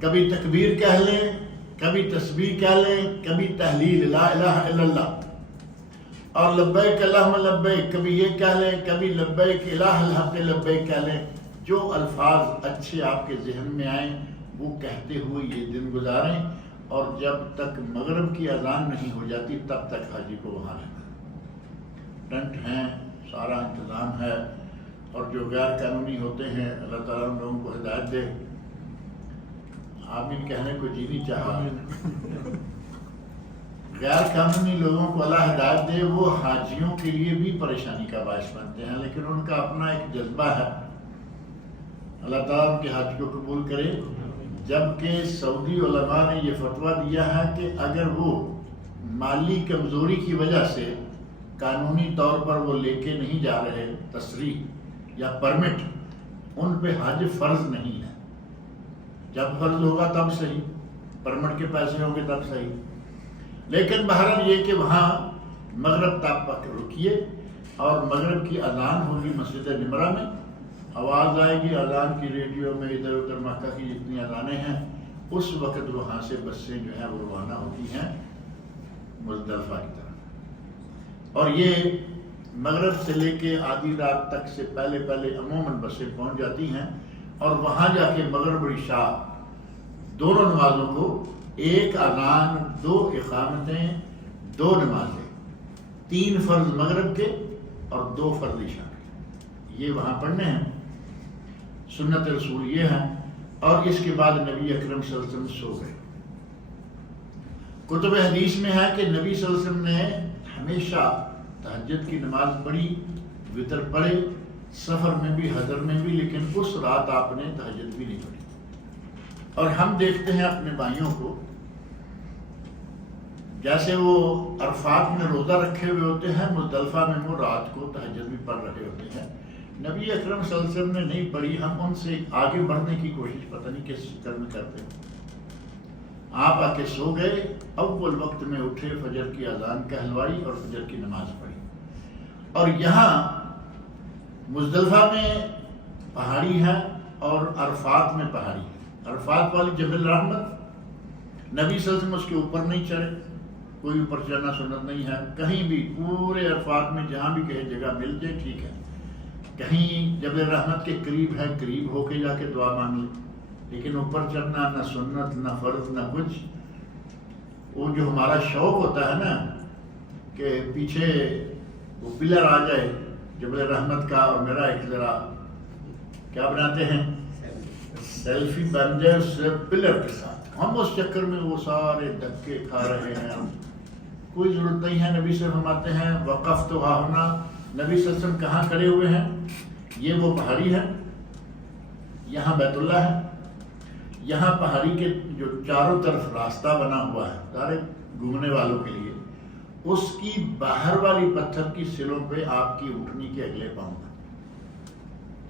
کبھی تکبیر کہہ لیں، کبھی تسبیح کہہ لیں، کبھی تحلیل لا الہ الا اللہ، اور لبیک اللہم لبیک کبھی یہ کہہ لیں، کبھی لبیک الہ الحق لبیک کہہ لیں۔ جو الفاظ اچھے آپ کے ذہن میں آئیں وہ کہتے ہوئے یہ دن گزاریں، اور جب تک مغرب کی اذان نہیں ہو جاتی تب تک حاجی کو وہاں رہنا۔ ٹینٹ ہیں، سارا انتظام ہے، اور جو غیر قانونی ہوتے ہیں اللہ تعالیٰ ان لوگوں کو ہدایت دے۔ آمین کہنے کو جی نہیں چاہا۔ غیر قانونی لوگوں کو اللہ ہدایت دے، وہ حاجیوں کے لیے بھی پریشانی کا باعث بنتے ہیں، لیکن ان کا اپنا ایک جذبہ ہے۔ اللہ تعالیٰ ان کے حج کو قبول کرے۔ جبکہ سعودی علماء نے یہ فتویٰ دیا ہے کہ اگر وہ مالی کمزوری کی وجہ سے قانونی طور پر وہ لے کے نہیں جا رہے تصریح یا پرمٹ، ان پہ حج فرض نہیں ہے۔ جب فرض ہوگا تب صحیح، پرمٹ کے پیسے ہوں گے تب صحیح۔ لیکن بہرحال یہ کہ وہاں مغرب تک رکیے، اور مغرب کی اذان ہوگی مسجد نمرہ میں، آواز آئے گی اذان کی ریڈیو میں، ادھر ادھر مکہ کی جتنی اذانیں ہیں، اس وقت وہاں سے بسیں جو ہیں وہ روانہ ہوتی ہیں مزدلفہ کی طرف، اور یہ مغرب سے لے کے آدھی رات تک سے پہلے عموماً بسیں پہنچ جاتی ہیں، اور وہاں جا کے مغرب اور عشاء دونوں نمازوں کو، ایک اذان، 2 اقامتیں، 2 نمازیں، 3 فرض مغرب کے اور 2 فرض عشاء کے، یہ وہاں پڑھنے ہیں۔ سنت رسول یہ ہے، اور اس کے بعد نبی اکرم صلی اللہ علیہ وسلم سو گئے۔ کتب حدیث میں ہے کہ نبی صلی اللہ علیہ وسلم نے ہمیشہ تہجد کی نماز پڑھی، وتر پڑھے، سفر میں بھی حضر میں بھی، لیکن اس رات آپ نے تہجد بھی نہیں پڑھی۔ اور ہم دیکھتے ہیں اپنے بھائیوں کو، جیسے وہ عرفات میں روزہ رکھے ہوئے ہوتے ہیں، مزدلفہ میں وہ رات کو تہجد بھی پڑھ رہے ہوتے ہیں۔ نبی اکرم صلی اللہ علیہ وسلم نے نہیں پڑھی، ہم ان سے آگے بڑھنے کی کوشش پتہ نہیں کس شکل میں کرتے ہیں۔ آپ آ کے سو گئے، اول وقت میں اٹھے، فجر کی اذان کہلوائی اور فجر کی نماز پڑھی۔ اور یہاں مزدلفہ میں پہاڑی ہے اور عرفات میں پہاڑی ہے۔ عرفات والی جبل رحمت، نبی صلی اللہ علیہ وسلم اس کے اوپر نہیں چڑھے، کوئی اوپر چڑھنا سنت نہیں ہے کہیں بھی، پورے عرفات میں جہاں بھی کہیں جگہ مل جائے ٹھیک ہے، کہیں جبل رحمت کے قریب ہے، قریب ہو کے جا کے دعا مانگ لیں، لیکن اوپر چڑھنا نہ سنت نہ فرض نہ کچھ۔ وہ جو ہمارا شوق ہوتا ہے نا کہ پیچھے وہ پلر آ جائے جبل رحمت کا اور میرا ایک ذرا کیا بناتے ہیں سیلفی بن جائے اس پلر کے ساتھ، ہم اس چکر میں وہ سارے دھکے کھا رہے ہیں۔ کوئی ضرورت نہیں ہے۔ نبی صرف فرماتے ہیں وقف تو ہونا، نبی صلی اللہ علیہ وسلم کہاں کھڑے ہوئے ہیں؟ یہ وہ پہاڑی ہے، یہاں بیت اللہ ہے، یہاں پہاڑی کے جو چاروں طرف راستہ بنا ہوا ہے سارے گھومنے والوں کے لیے، اس کی باہر والی پتھر کی سلوں پہ آپ کی اٹھنی کے اگلے پاؤں ہے۔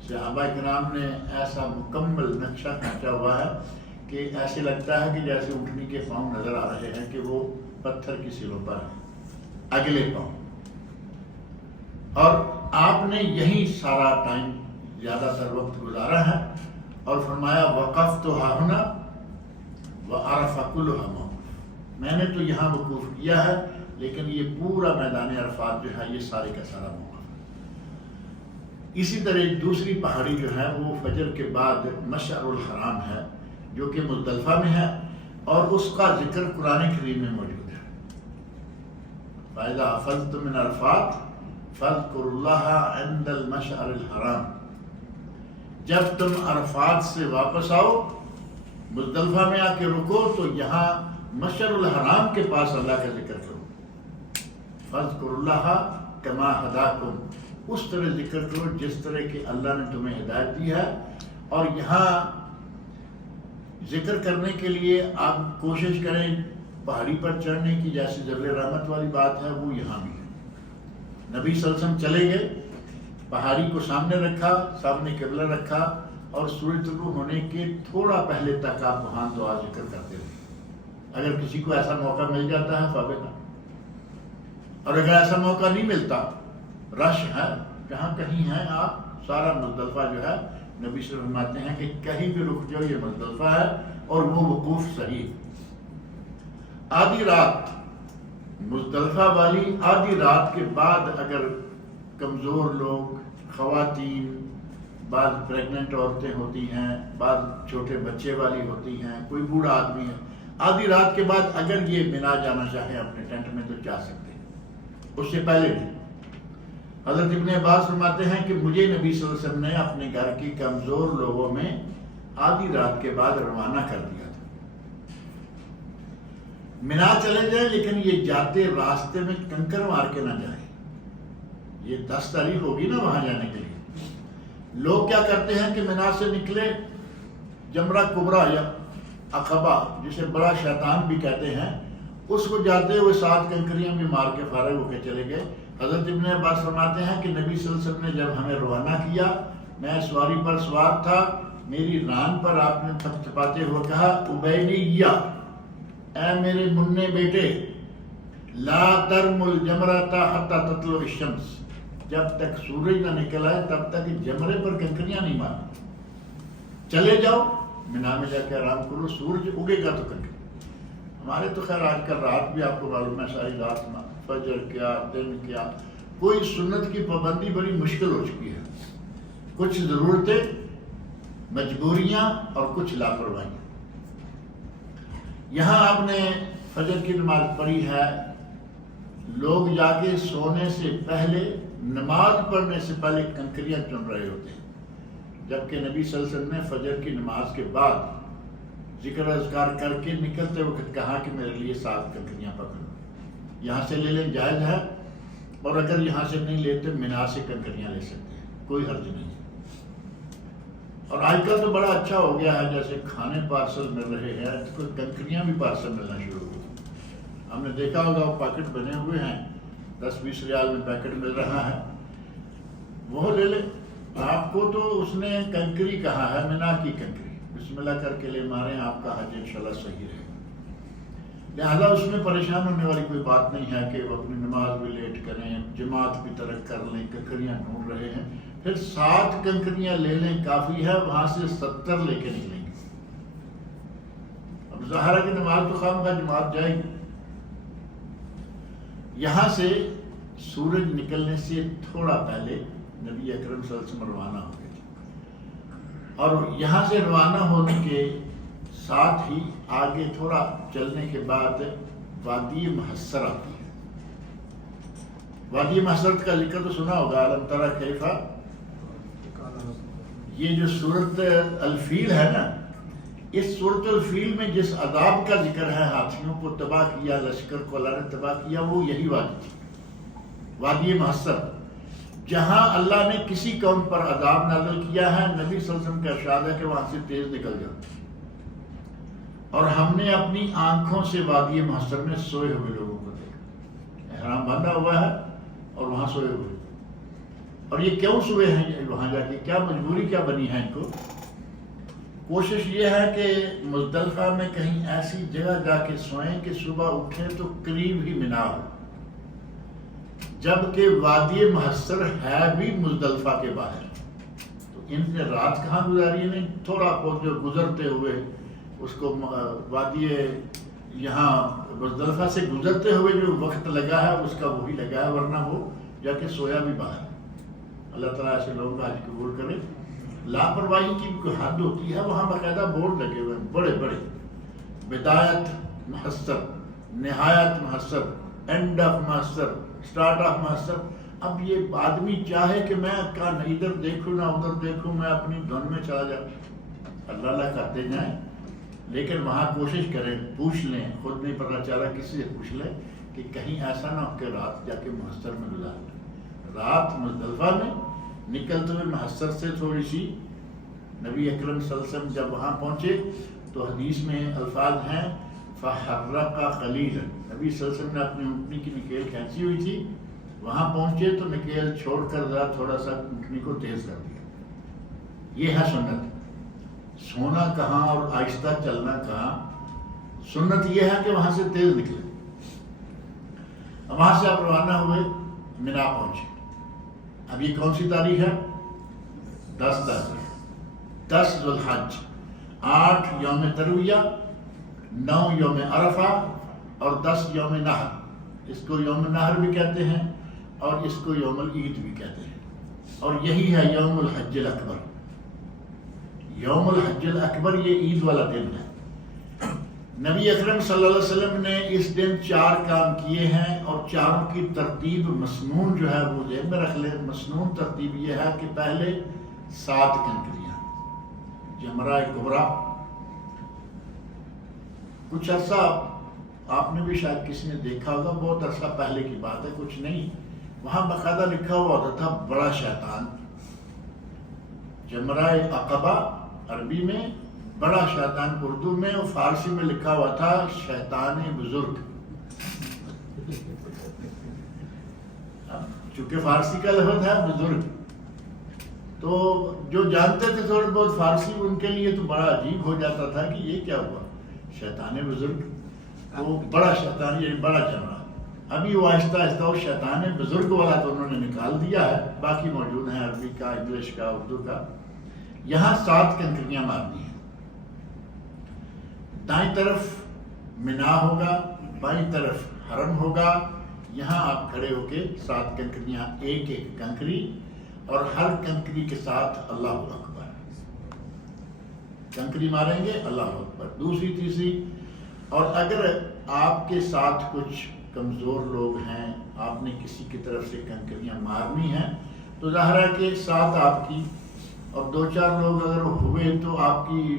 صحابہ کرام نے ایسا مکمل نقشہ کھینچا ہوا ہے کہ ایسے لگتا ہے کہ جیسے اٹھنی کے پاؤں نظر آ رہے ہیں کہ وہ پتھر کی سلوں پر ہیں، اگلے پاؤں۔ اور آپ نے یہی سارا ٹائم زیادہ تر وقت گزارا ہے اور فرمایا وقف تو ہاہنا وعرف کلھا موقف، میں نے تو یہاں وقوف کیا ہے لیکن یہ پورا میدان عرفات جو ہے یہ سارے کا سارا موقف ہے۔ اسی طرح دوسری پہاڑی جو ہے وہ فجر کے بعد مشعر الحرام ہے جو کہ مزدلفہ میں ہے، اور اس کا ذکر قرآن کریم میں موجود ہے۔ فَإِذَا أَفَضْتُم مِّنْ عَرَفَاتٍ فَاذْكُرُوا اللَّهَ عِندَ الْمَشْعَرِ الْحَرَامِ، جب تم عرفات سے واپس آؤ، مزدلفہ میں آ کے رکو تو یہاں مشعر الحرام کے پاس اللہ کا ذکر کرو۔ فَاذْكُرُوا اللَّهَ كَمَا هَدَاكُمْ، اس طرح ذکر کرو جس طرح کہ اللہ نے تمہیں ہدایت دی ہے۔ اور یہاں ذکر کرنے کے لیے آپ کوشش کریں پہاڑی پر چڑھنے کی، جیسے جبل رحمت والی بات ہے وہ یہاں بھی ہے۔ نبی صلی اللہ علیہ وسلم چلے گئے، پہاڑی کو سامنے رکھا، سامنے قبلہ رکھا، اور سورج طلوع ہونے کے تھوڑا پہلے تک آپ وہاں دعا ذکر کرتے رہے۔ اگر کسی کو ایسا موقع مل جاتا ہے فابقہ، اور اگر ایسا موقع نہیں ملتا، رش ہے جہاں کہیں ہیں آپ، سارا مزدلفہ جو ہے نبی صلی اللہ علیہ وسلم فرماتے ہیں کہ کہیں بھی رک جاؤ یہ مزدلفہ ہے اور وہ وقوف صحیح۔ آدھی رات مزدلفہ والی، آدھی رات کے بعد اگر کمزور لوگ، خواتین، بعض پریگننٹ عورتیں ہوتی ہیں، بعض چھوٹے بچے والی ہوتی ہیں، کوئی بوڑھا آدمی ہے، آدھی رات کے بعد اگر یہ مینا جانا چاہیں اپنے ٹینٹ میں تو جا سکتے ہیں، اس سے پہلے نہیں۔ حضرت ابن عباس فرماتے ہیں کہ مجھے نبی صلی اللہ علیہ وسلم نے اپنے گھر کی کمزور لوگوں میں آدھی رات کے بعد روانہ کر دیا تھا۔ مینا چلے جائیں لیکن یہ جاتے راستے میں کنکر مار کے نہ جائیں، یہ 10 تاریخ ہوگی نا وہاں جانے کے لیے۔ لوگ کیا کرتے ہیں کہ مینا سے نکلے، جمرہ کبریٰ یا عقبہ جسے بڑا شیطان بھی کہتے ہیں، اس کو جاتے ہوئے 7 کنکریاں بھی مار کے فارغ ہو کے چلے گئے۔ حضرت ابن عباس فرماتے ہیں کہ نبی صلی اللہ علیہ وسلم نے جب ہمیں روانہ کیا، میں سواری پر سوار تھا، میری ران پر آپ نے تھپ تھپاتے ہوئے کہا عبیدیہ، اے میرے منع بیٹے، لا ترم الجمرۃ حتی تطلع الشمس، جب تک سورج نہ نکل آئے تب تک جمرے پر کنکریاں نہیں مارنی، چلے جاؤ مینا میں جا کے آرام کرو، سورج اگے گا تو کنکری۔ ہمارے تو خیر آج کل رات بھی آپ کو معلوم ہے ساری رات فجر کیا دن کیا، کوئی سنت کی پابندی بڑی مشکل ہو چکی ہے، کچھ ضرورتیں، مجبوریاں اور کچھ لاپرواہیاں۔ یہاں آپ نے فجر کی نماز پڑھی ہے، لوگ جا کے سونے سے پہلے، نماز پڑھنے سے پہلے کنکریاں چن رہے ہوتے ہیں، جبکہ نبی صلی اللہ علیہ وسلم نے فجر کی نماز کے بعد ذکر اذکار کر کے نکلتے وقت کہا کہ میرے لیے 7 کنکریاں پکڑو، یہاں سے لے لیں جائز ہے، اور اگر یہاں سے نہیں لیتے مینا سے کنکریاں لے سکتے ہیں، کوئی حرج نہیں۔ اور آج کل تو بڑا اچھا ہو گیا ہے، جیسے کھانے پارسل مل رہے ہیں تو کنکریاں بھی پارسل ملنا شروع ہو گئی۔ ہم نے دیکھا ہوگا وہ پیکٹ بنے ہوئے ہیں، 10-20 ریال میں پیکٹ مل رہا ہے، وہ لے لیں۔ آپ کو تو اس نے کنکری کہا ہے، مینا کی کنکری، بسم اللہ کر کے لے ماریں، آپ کا حج انشاءاللہ صحیح رہے گا۔ لہذا اس میں پریشان ہونے والی کوئی بات نہیں ہے کہ وہ اپنی نماز بھی لیٹ کریں، جماعت بھی ترک کر لیں، کنکریاں ڈھونڈ رہے ہیں، پھر 7 کنکریاں لے لیں کافی ہے، وہاں سے 70 لے کے نکلیں گے۔ اب ظاہر ہے کہ نماز تو خواہ جماعت جائے گی۔ یہاں سے سورج نکلنے سے تھوڑا پہلے نبی اکرم صلی اللہ علیہ وسلم روانہ ہو گئے تھے، اور یہاں سے روانہ ہونے کے ساتھ ہی آگے تھوڑا چلنے کے بعد وادی محسر آتی ہے۔ وادی محسر کا ذکر تو سنا ہوگا، الم تری کیف، یہ جو سورۃ الفیل ہے نا، اس سورۃ الفیل میں جس عذاب کا ذکر ہے، ہاتھیوں کو تباہ کیا، لشکر کو اللہ نے تباہ کیا، وہ یہی وادی تھی، وادی محسر، جہاں اللہ نے کسی قوم پر عذاب نازل کیا ہے، نبی صلی اللہ علیہ وسلم کا ارشاد ہے کہ وہاں سے تیز نکل جاؤ، اور ہم نے اپنی آنکھوں سے وادی محسر میں سوئے ہوئے لوگوں کو دیکھا، احرام باندھا ہوا ہے اور وہاں سوئے ہوئے، اور یہ کیوں سوئے ہیں وہاں جا کے، کیا مجبوری کیا بنی ہے ان کو؟ کوشش یہ ہے کہ مزدلفہ میں کہیں ایسی جگہ جا کے سوئیں کہ صبح اٹھیں تو قریب ہی مینا ہو، جبکہ وادی محسر ہے بھی مزدلفہ کے باہر، تو ان نے رات کہاں گزاری؟ نہیں، تھوڑا بہت جو گزرتے ہوئے اس کو وادی یہاں مزدلفہ سے گزرتے ہوئے جو وقت لگا ہے اس کا وہی لگا ہے، ورنہ وہ جا کے سویا بھی باہر۔ اللہ تعالیٰ ایسے لوگوں کا حج قبول کرے۔ لاپرواہی کی کوئی حد ہوتی ہے، وہاں باقاعدہ بورڈ لگے ہوئے ہیں بڑے بڑے، بدایت محسر، نہایت محسر، اینڈ آف محسر، اسٹارٹ آف محسر۔ اب یہ آدمی چاہے کہ میں نہ ادھر دیکھوں نہ ادھر دیکھوں، میں اپنی دھن میں چلا جاؤں، اللہ اللہ کرتے جائیں، لیکن وہاں کوشش کریں، پوچھ لیں، خود نہیں پتہ چلا کسی سے پوچھ لیں کہ کہیں ایسا نہ ہو کہ رات جا کے محسر میں گزار لیں۔ رات مزدلفہ میں نکلتے ہوئے محسر سے تھوڑی سی، نبی اکرم صلی اللہ علیہ وسلم جب وہاں پہنچے تو حدیث میں الفاظ ہیں فَحَرَّقَ قَلِيلًا، نبی صلی اللہ علیہ وسلم نے اپنی اونٹنی کی نکیل کھینچی ہوئی تھی، وہاں پہنچے تو نکیل چھوڑ کر ذرا تھوڑا سا اونٹنی کو تیز کر دیا۔ یہ ہے سنت، سونا کہاں اور آہستہ چلنا کہاں، سنت یہ ہے کہ وہاں سے تیز نکلے۔ وہاں سے آپ روانہ ہوئے، مینا پہنچے۔ اب یہ کون سی تاریخ ہے؟ 10 تاریخ، 10 ذو الحج، 8 یوم ترویہ، 9 یوم عرفہ اور 10 یوم نحر۔ اس کو یوم نحر بھی کہتے ہیں اور اس کو یوم العید بھی کہتے ہیں، اور یہی ہے یوم الحج الاکبر۔ یوم الحج الاکبر یہ عید والا دن ہے۔ نبی اکرم صلی اللہ علیہ وسلم نے اس دن 4 کام کیے ہیں، اور چاروں کی ترتیب مسنون جو ہے وہ ذہن میں رکھ لیں۔ مسنون ترتیب یہ ہے کہ پہلے 7 کنکریاں، جمرہ کبریٰ، کچھ عرصہ آپ نے بھی شاید کسی نے دیکھا ہوگا، بہت عرصہ پہلے کی بات ہے، کچھ نہیں، وہاں باقاعدہ لکھا ہوا ہوتا تھا بڑا شیطان، جمرہ عقبہ عربی میں، بڑا شیطان اردو میں، اور فارسی میں لکھا ہوا تھا شیطان بزرگ۔ چونکہ فارسی کا لفظ ہے بزرگ، تو جو جانتے تھے تھوڑے بہت فارسی، ان کے لیے تو بڑا عجیب ہو جاتا تھا کہ یہ کیا ہوا، شیطان بزرگ، وہ بڑا شیطان، یہ بڑا جمرہ۔ ابھی وہ آہستہ آہستہ وہ شیطان بزرگ والا تو انہوں نے نکال دیا ہے، باقی موجود ہیں عربی کا، انگلش کا، اردو کا۔ یہاں 7 کنکریاں مارنی ہیں، دائیں طرف مینا ہوگا، بائیں طرف حرم ہوگا، یہاں آپ کھڑے ہو کے 7 کنکریاں، ایک ایک کنکری، اور ہر کنکری کے ساتھ اللہ اکبر، کنکری ماریں گے اللہ اکبر، دوسری تیسری۔ اور اگر آپ کے ساتھ کچھ کمزور لوگ ہیں، آپ نے کسی کی طرف سے کنکریاں مارنی ہیں، تو ظاہر ہے کہ 7 آپ کی اور 2-4 لوگ اگر ہوئے تو آپ کی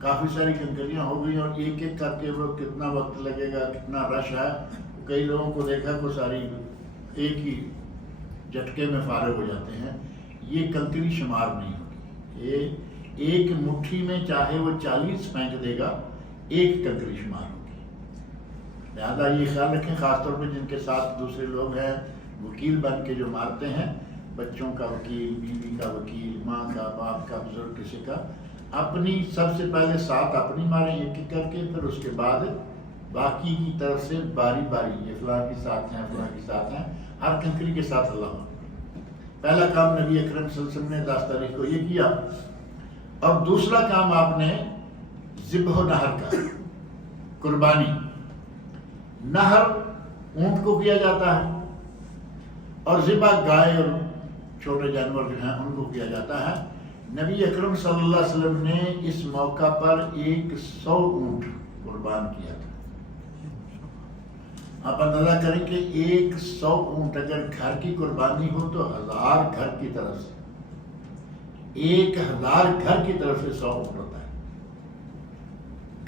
کافی ساری کنکریاں ہو گئی، اور ایک ایک کر کے وہ کتنا وقت لگے گا، کتنا رش ہے. کئی لوگوں کو دیکھا وہ ساری ایک ہی جھٹکے میں فارغ ہو جاتے ہیں. یہ کنکری شمار نہیں ہوگی. یہ ایک مٹھی میں چاہے وہ 40 پھینک دے گا، ایک کنکری شمار ہوگی. لہذا یہ خیال رکھیں، خاص طور پہ جن کے ساتھ دوسرے لوگ ہیں، وکیل بن کے جو مارتے ہیں، بچوں کا وکیل، بیوی کا وکیل، ماں کا، باپ کا، بزرگ کسی کا، اپنی سب سے پہلے ساتھ اپنی ماریں ایک ایک کر کے، پھر اس کے بعد باقی کی طرف سے باری باری، یہ فلاں کی ساتھ ہیں، فلاں کی ساتھ ہیں، ہر کنکری کے ساتھ اللہ. پہلا کام نبی اکرم صلی اللہ علیہ وسلم نے 10 تاریخ کو یہ کیا. اور دوسرا کام آپ نے ذبح و نحر کا، قربانی. نحر اونٹ کو کیا جاتا ہے، اور ذبح گائے اور چھوٹے جانور جو ہیں ان کو کیا جاتا ہے. نبی اکرم صلی اللہ علیہ وسلم نے اس موقع پر 100 اونٹ قربان کیا تھا. آپ اندازہ کریں کہ 100 اونٹ اگر گھر کی قربانی ہو تو 1000 گھر کی طرف سے، 1000 گھر کی طرف سے 100 اونٹ ہوتا ہے.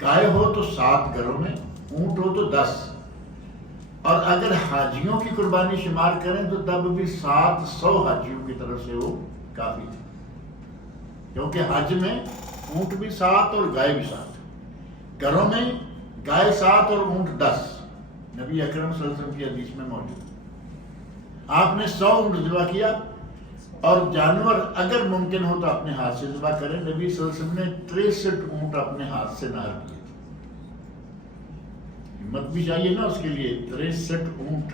گائے ہو تو 7 گھروں میں، اونٹ ہو تو 10. اور اگر حاجیوں کی قربانی شمار کریں تو تب بھی 700 حاجیوں کی طرف سے وہ کافی تھی، کیونکہ حج میں اونٹ بھی 7 اور گائے بھی 7. گھروں میں گائے 7 اور اونٹ 10. نبی اکرم صلی اللہ علیہ وسلم کی حدیث میں موجود. آپ نے 100 اونٹ ذبح کیا، اور جانور اگر ممکن ہو تو اپنے ہاتھ سے ذبح کریں. نبی صلی اللہ علیہ وسلم نے 63 اونٹ اپنے ہاتھ سے نہر کیے. ہمت بھی چاہیے نا اس کے لیے. 63 اونٹ،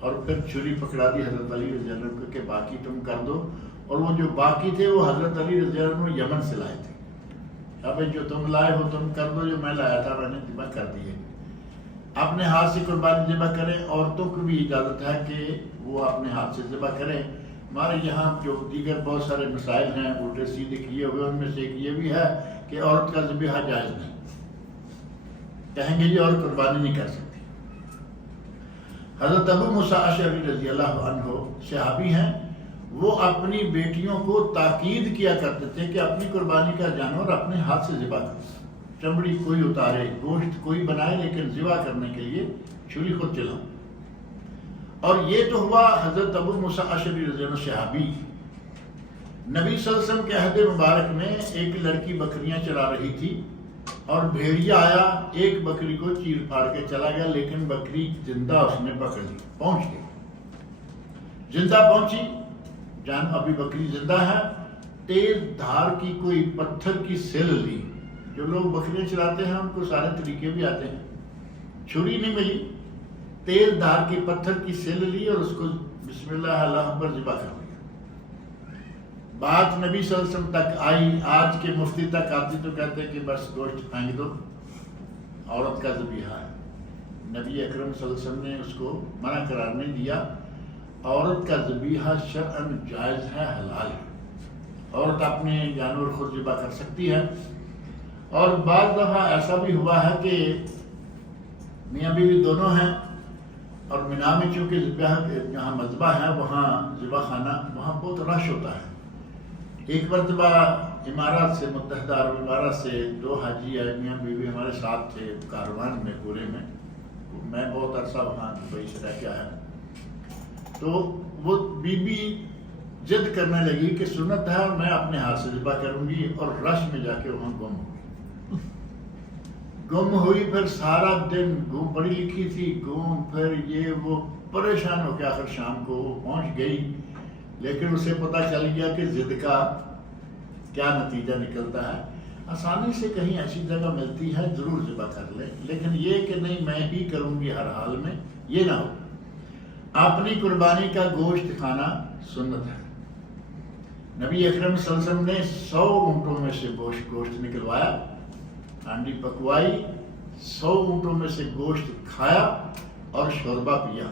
اور پھر چھری پکڑا دی حضرت علی رضی اللہ عنہ کہ باقی تم کر دو. اور وہ جو باقی تھے وہ حضرت علی رضی اللہ عنہ یمن سے لائے تھے. اب جو تم لائے ہو تم کر دو، جو میں لایا تھا میں نے ذبح کر دیے. اپنے ہاتھ سے قربانی ذبح کریں. عورتوں کو بھی اجازت ہے کہ وہ اپنے ہاتھ سے ذبح کریں. ہمارے یہاں جو دیگر بہت سارے مسائل ہیں الٹے سیدھے کیے ہوئے، ان میں سے ایک یہ بھی ہے کہ عورت کا ذبیحہ جائز نہیں. کہیں گے یہ اور قربانی نہیں کر سکتی. حضرت ابو موسیٰ اشعری رضی اللہ عنہ صحابی ہیں، وہ اپنی بیٹیوں کو تاکید کیا کرتے تھے کہ اپنی قربانی کا جانور اپنے ہاتھ سے ذبح کریں. چمڑی کوئی اتارے، گوشت کوئی بنائے، لیکن ذبح کرنے کے لیے چھری خود چلاؤ. اور یہ تو ہوا حضرت ابو موسیٰ اشعری رضی اللہ عنہ صحابی. نبی صلی اللہ علیہ وسلم کے عہد مبارک میں ایک لڑکی بکریاں چلا رہی تھی، اور بھیڑیا آیا، ایک بکری کو چیر پھاڑ کے چلا گیا، لیکن بکری زندہ اس نے پکڑ لی، پہنچ گئی، زندہ پہنچی. جان ابھی بکری زندہ ہے. تیز دھار کی کوئی پتھر کی سل لی. جو لوگ بکریاں چلاتے ہیں ان کو سارے طریقے بھی آتے ہیں. چھری نہیں ملی، تیز دھار کی پتھر کی سل لی اور اس کو بسم اللہ اللہ اکبر ذبح کر لیا. بات نبی صلی اللہ علیہ وسلم تک آئی. آج کے مفتی تک آتی تو کہتے کہ بس گوشت پھینک دو، عورت کا ذبیحہ ہے. نبی اکرم صلی اللہ علیہ وسلم نے اس کو منع قرار نہیں دیا. عورت کا ذبیحہ شرعاً جائز ہے، حلال ہے. عورت اپنے جانور خود ذبح کر سکتی ہے. اور بعض دفعہ ایسا بھی ہوا ہے کہ میاں بیوی دونوں ہیں، اور مینا میں چونکہ ذبح جہاں مذبح ہے وہاں ذبح خانہ، وہاں بہت رش ہوتا ہے. ایک مرتبہ امارات سے، متحدہ عرب امارات سے 2 حاجی آئے، میاں بیوی ہمارے ساتھ تھے کاروان میں پورے میں. میں بہت عرصہ وہاں دبئی سے رہ کے آیا. تو وہ بی بی ضد کرنے لگی کہ سنت ہے اور میں اپنے ہاتھ سے ذبح کروں گی، اور رش میں جا کے وہاں گم ہوئی. پھر سارا دن گھوم، پڑھی لکھی تھی، گھوم پھر یہ وہ پریشان ہو کے آخر شام کو وہ پہنچ گئی. لیکن اسے پتہ چل گیا کہ ضد کا کیا نتیجہ نکلتا ہے. آسانی سے کہیں ایسی جگہ ملتی ہے ضرور ذبح کر لیں، لیکن یہ کہ نہیں میں ہی کروں گی ہر حال میں، یہ نہ ہو. اپنی قربانی کا گوشت کھانا سنت ہے. نبی اکرم صلی اللہ علیہ وسلم نے 100 اونٹوں میں سے گوشت نکلوایا، ہانڈی پکوائی، 100 اونٹوں میں سے گوشت کھایا اور شوربہ پیا.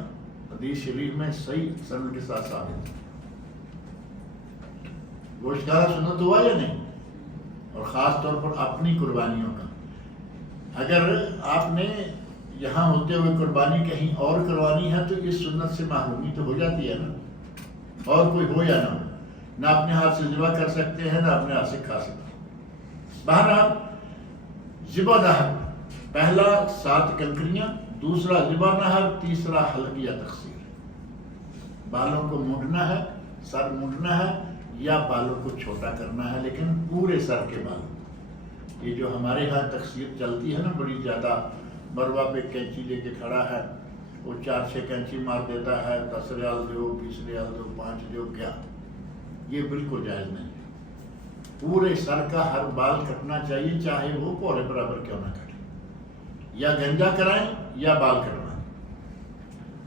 حدیث شریف میں صحیح سند کے ساتھ ثابت ہے. گوشت کھانا سنت ہوا یا نہیں؟ اور خاص طور پر اپنی قربانیوں کا. اگر آپ نے یہاں ہوتے ہوئے قربانی کہیں اور کروانی ہے تو اس سنت سے محرومی تو ہو جاتی ہے نا، اور کوئی ہو یا نہ ہو. نہ اپنے ہاتھ سے ذبح کر سکتے ہیں نہ اپنے ہاتھ سے کھا سکتے ہیں۔ بہرحال ذبح نحر، پہلا 7 کنکریاں، دوسرا ذبح نحر، تیسرا حلق یا تقصیر۔ بالوں کو مونڈنا ہے، سر مونڈنا ہے یا بالوں کو چھوٹا کرنا ہے، لیکن پورے سر کے بال۔ یہ جو ہمارے ہاں تقصیر چلتی ہے نا، بڑی زیادہ، مروا پہ کینچی لے کے کھڑا ہے، وہ 4-6 کینچی مار دیتا ہے، 10 ریال دو، 20 ریال دو، 5 دو، کیا؟ یہ بالکل جائز نہیں ہے۔ پورے سر کا ہر بال کٹنا چاہیے، چاہے وہ پورے برابر کیوں نہ کٹے، یا گنجا کرائیں یا بال کٹوائیں۔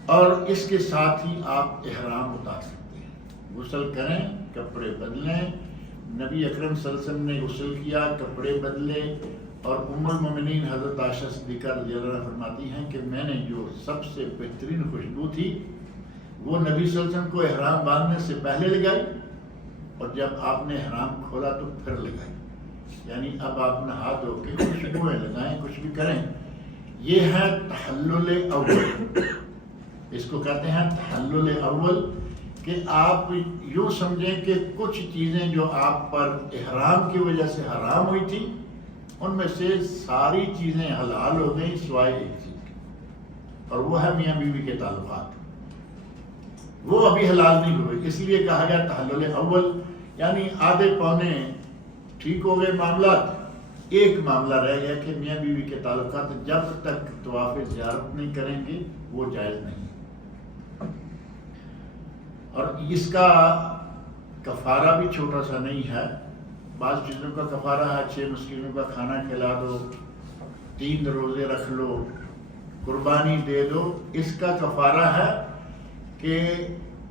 اور اس کے ساتھ ہی آپ احرام اتار سکتے ہیں، غسل کریں، کپڑے بدلیں۔ نبی اکرم صلی اللہ علیہ وسلم نے غسل کیا، کپڑے بدلے، اور ام المومنین حضرت عائشہ صدیقہ رضی اللہ عنہا فرماتی ہیں کہ میں نے جو سب سے بہترین خوشبو تھی وہ نبی صلی اللہ علیہ وسلم کو احرام باندھنے سے پہلے لگائی، اور جب آپ نے احرام کھولا تو پھر لگائی۔ یعنی اب آپ نہا دھو کے خوشبوئیں لگائیں، کچھ بھی کریں۔ یہ ہے تحلل اول، اس کو کہتے ہیں تحلل اول، کہ آپ یوں سمجھیں کہ کچھ چیزیں جو آپ پر احرام کی وجہ سے حرام ہوئی تھی، ان میں سے ساری چیزیں حلال ہو گئیں سوائے ایک چیز کی، اور وہ ہے میاں بیوی کے تعلقات۔ وہ ابھی حلال نہیں ہوئے، اس لیے کہا گیا تحلل اول، یعنی آدھے پونے ٹھیک ہو گئے معاملات، ایک معاملہ رہ گیا کہ میاں بیوی کے تعلقات جب تک طواف زیارت نہیں کریں گے وہ جائز نہیں۔ اور اس کا کفارہ بھی چھوٹا سا نہیں ہے، بعض چیزوں کا کفارہ ہے 6 مسکینوں کا کھانا کھلا دو، 3 روزے رکھ لو، قربانی دے دو۔ اس کا کفارہ ہے کہ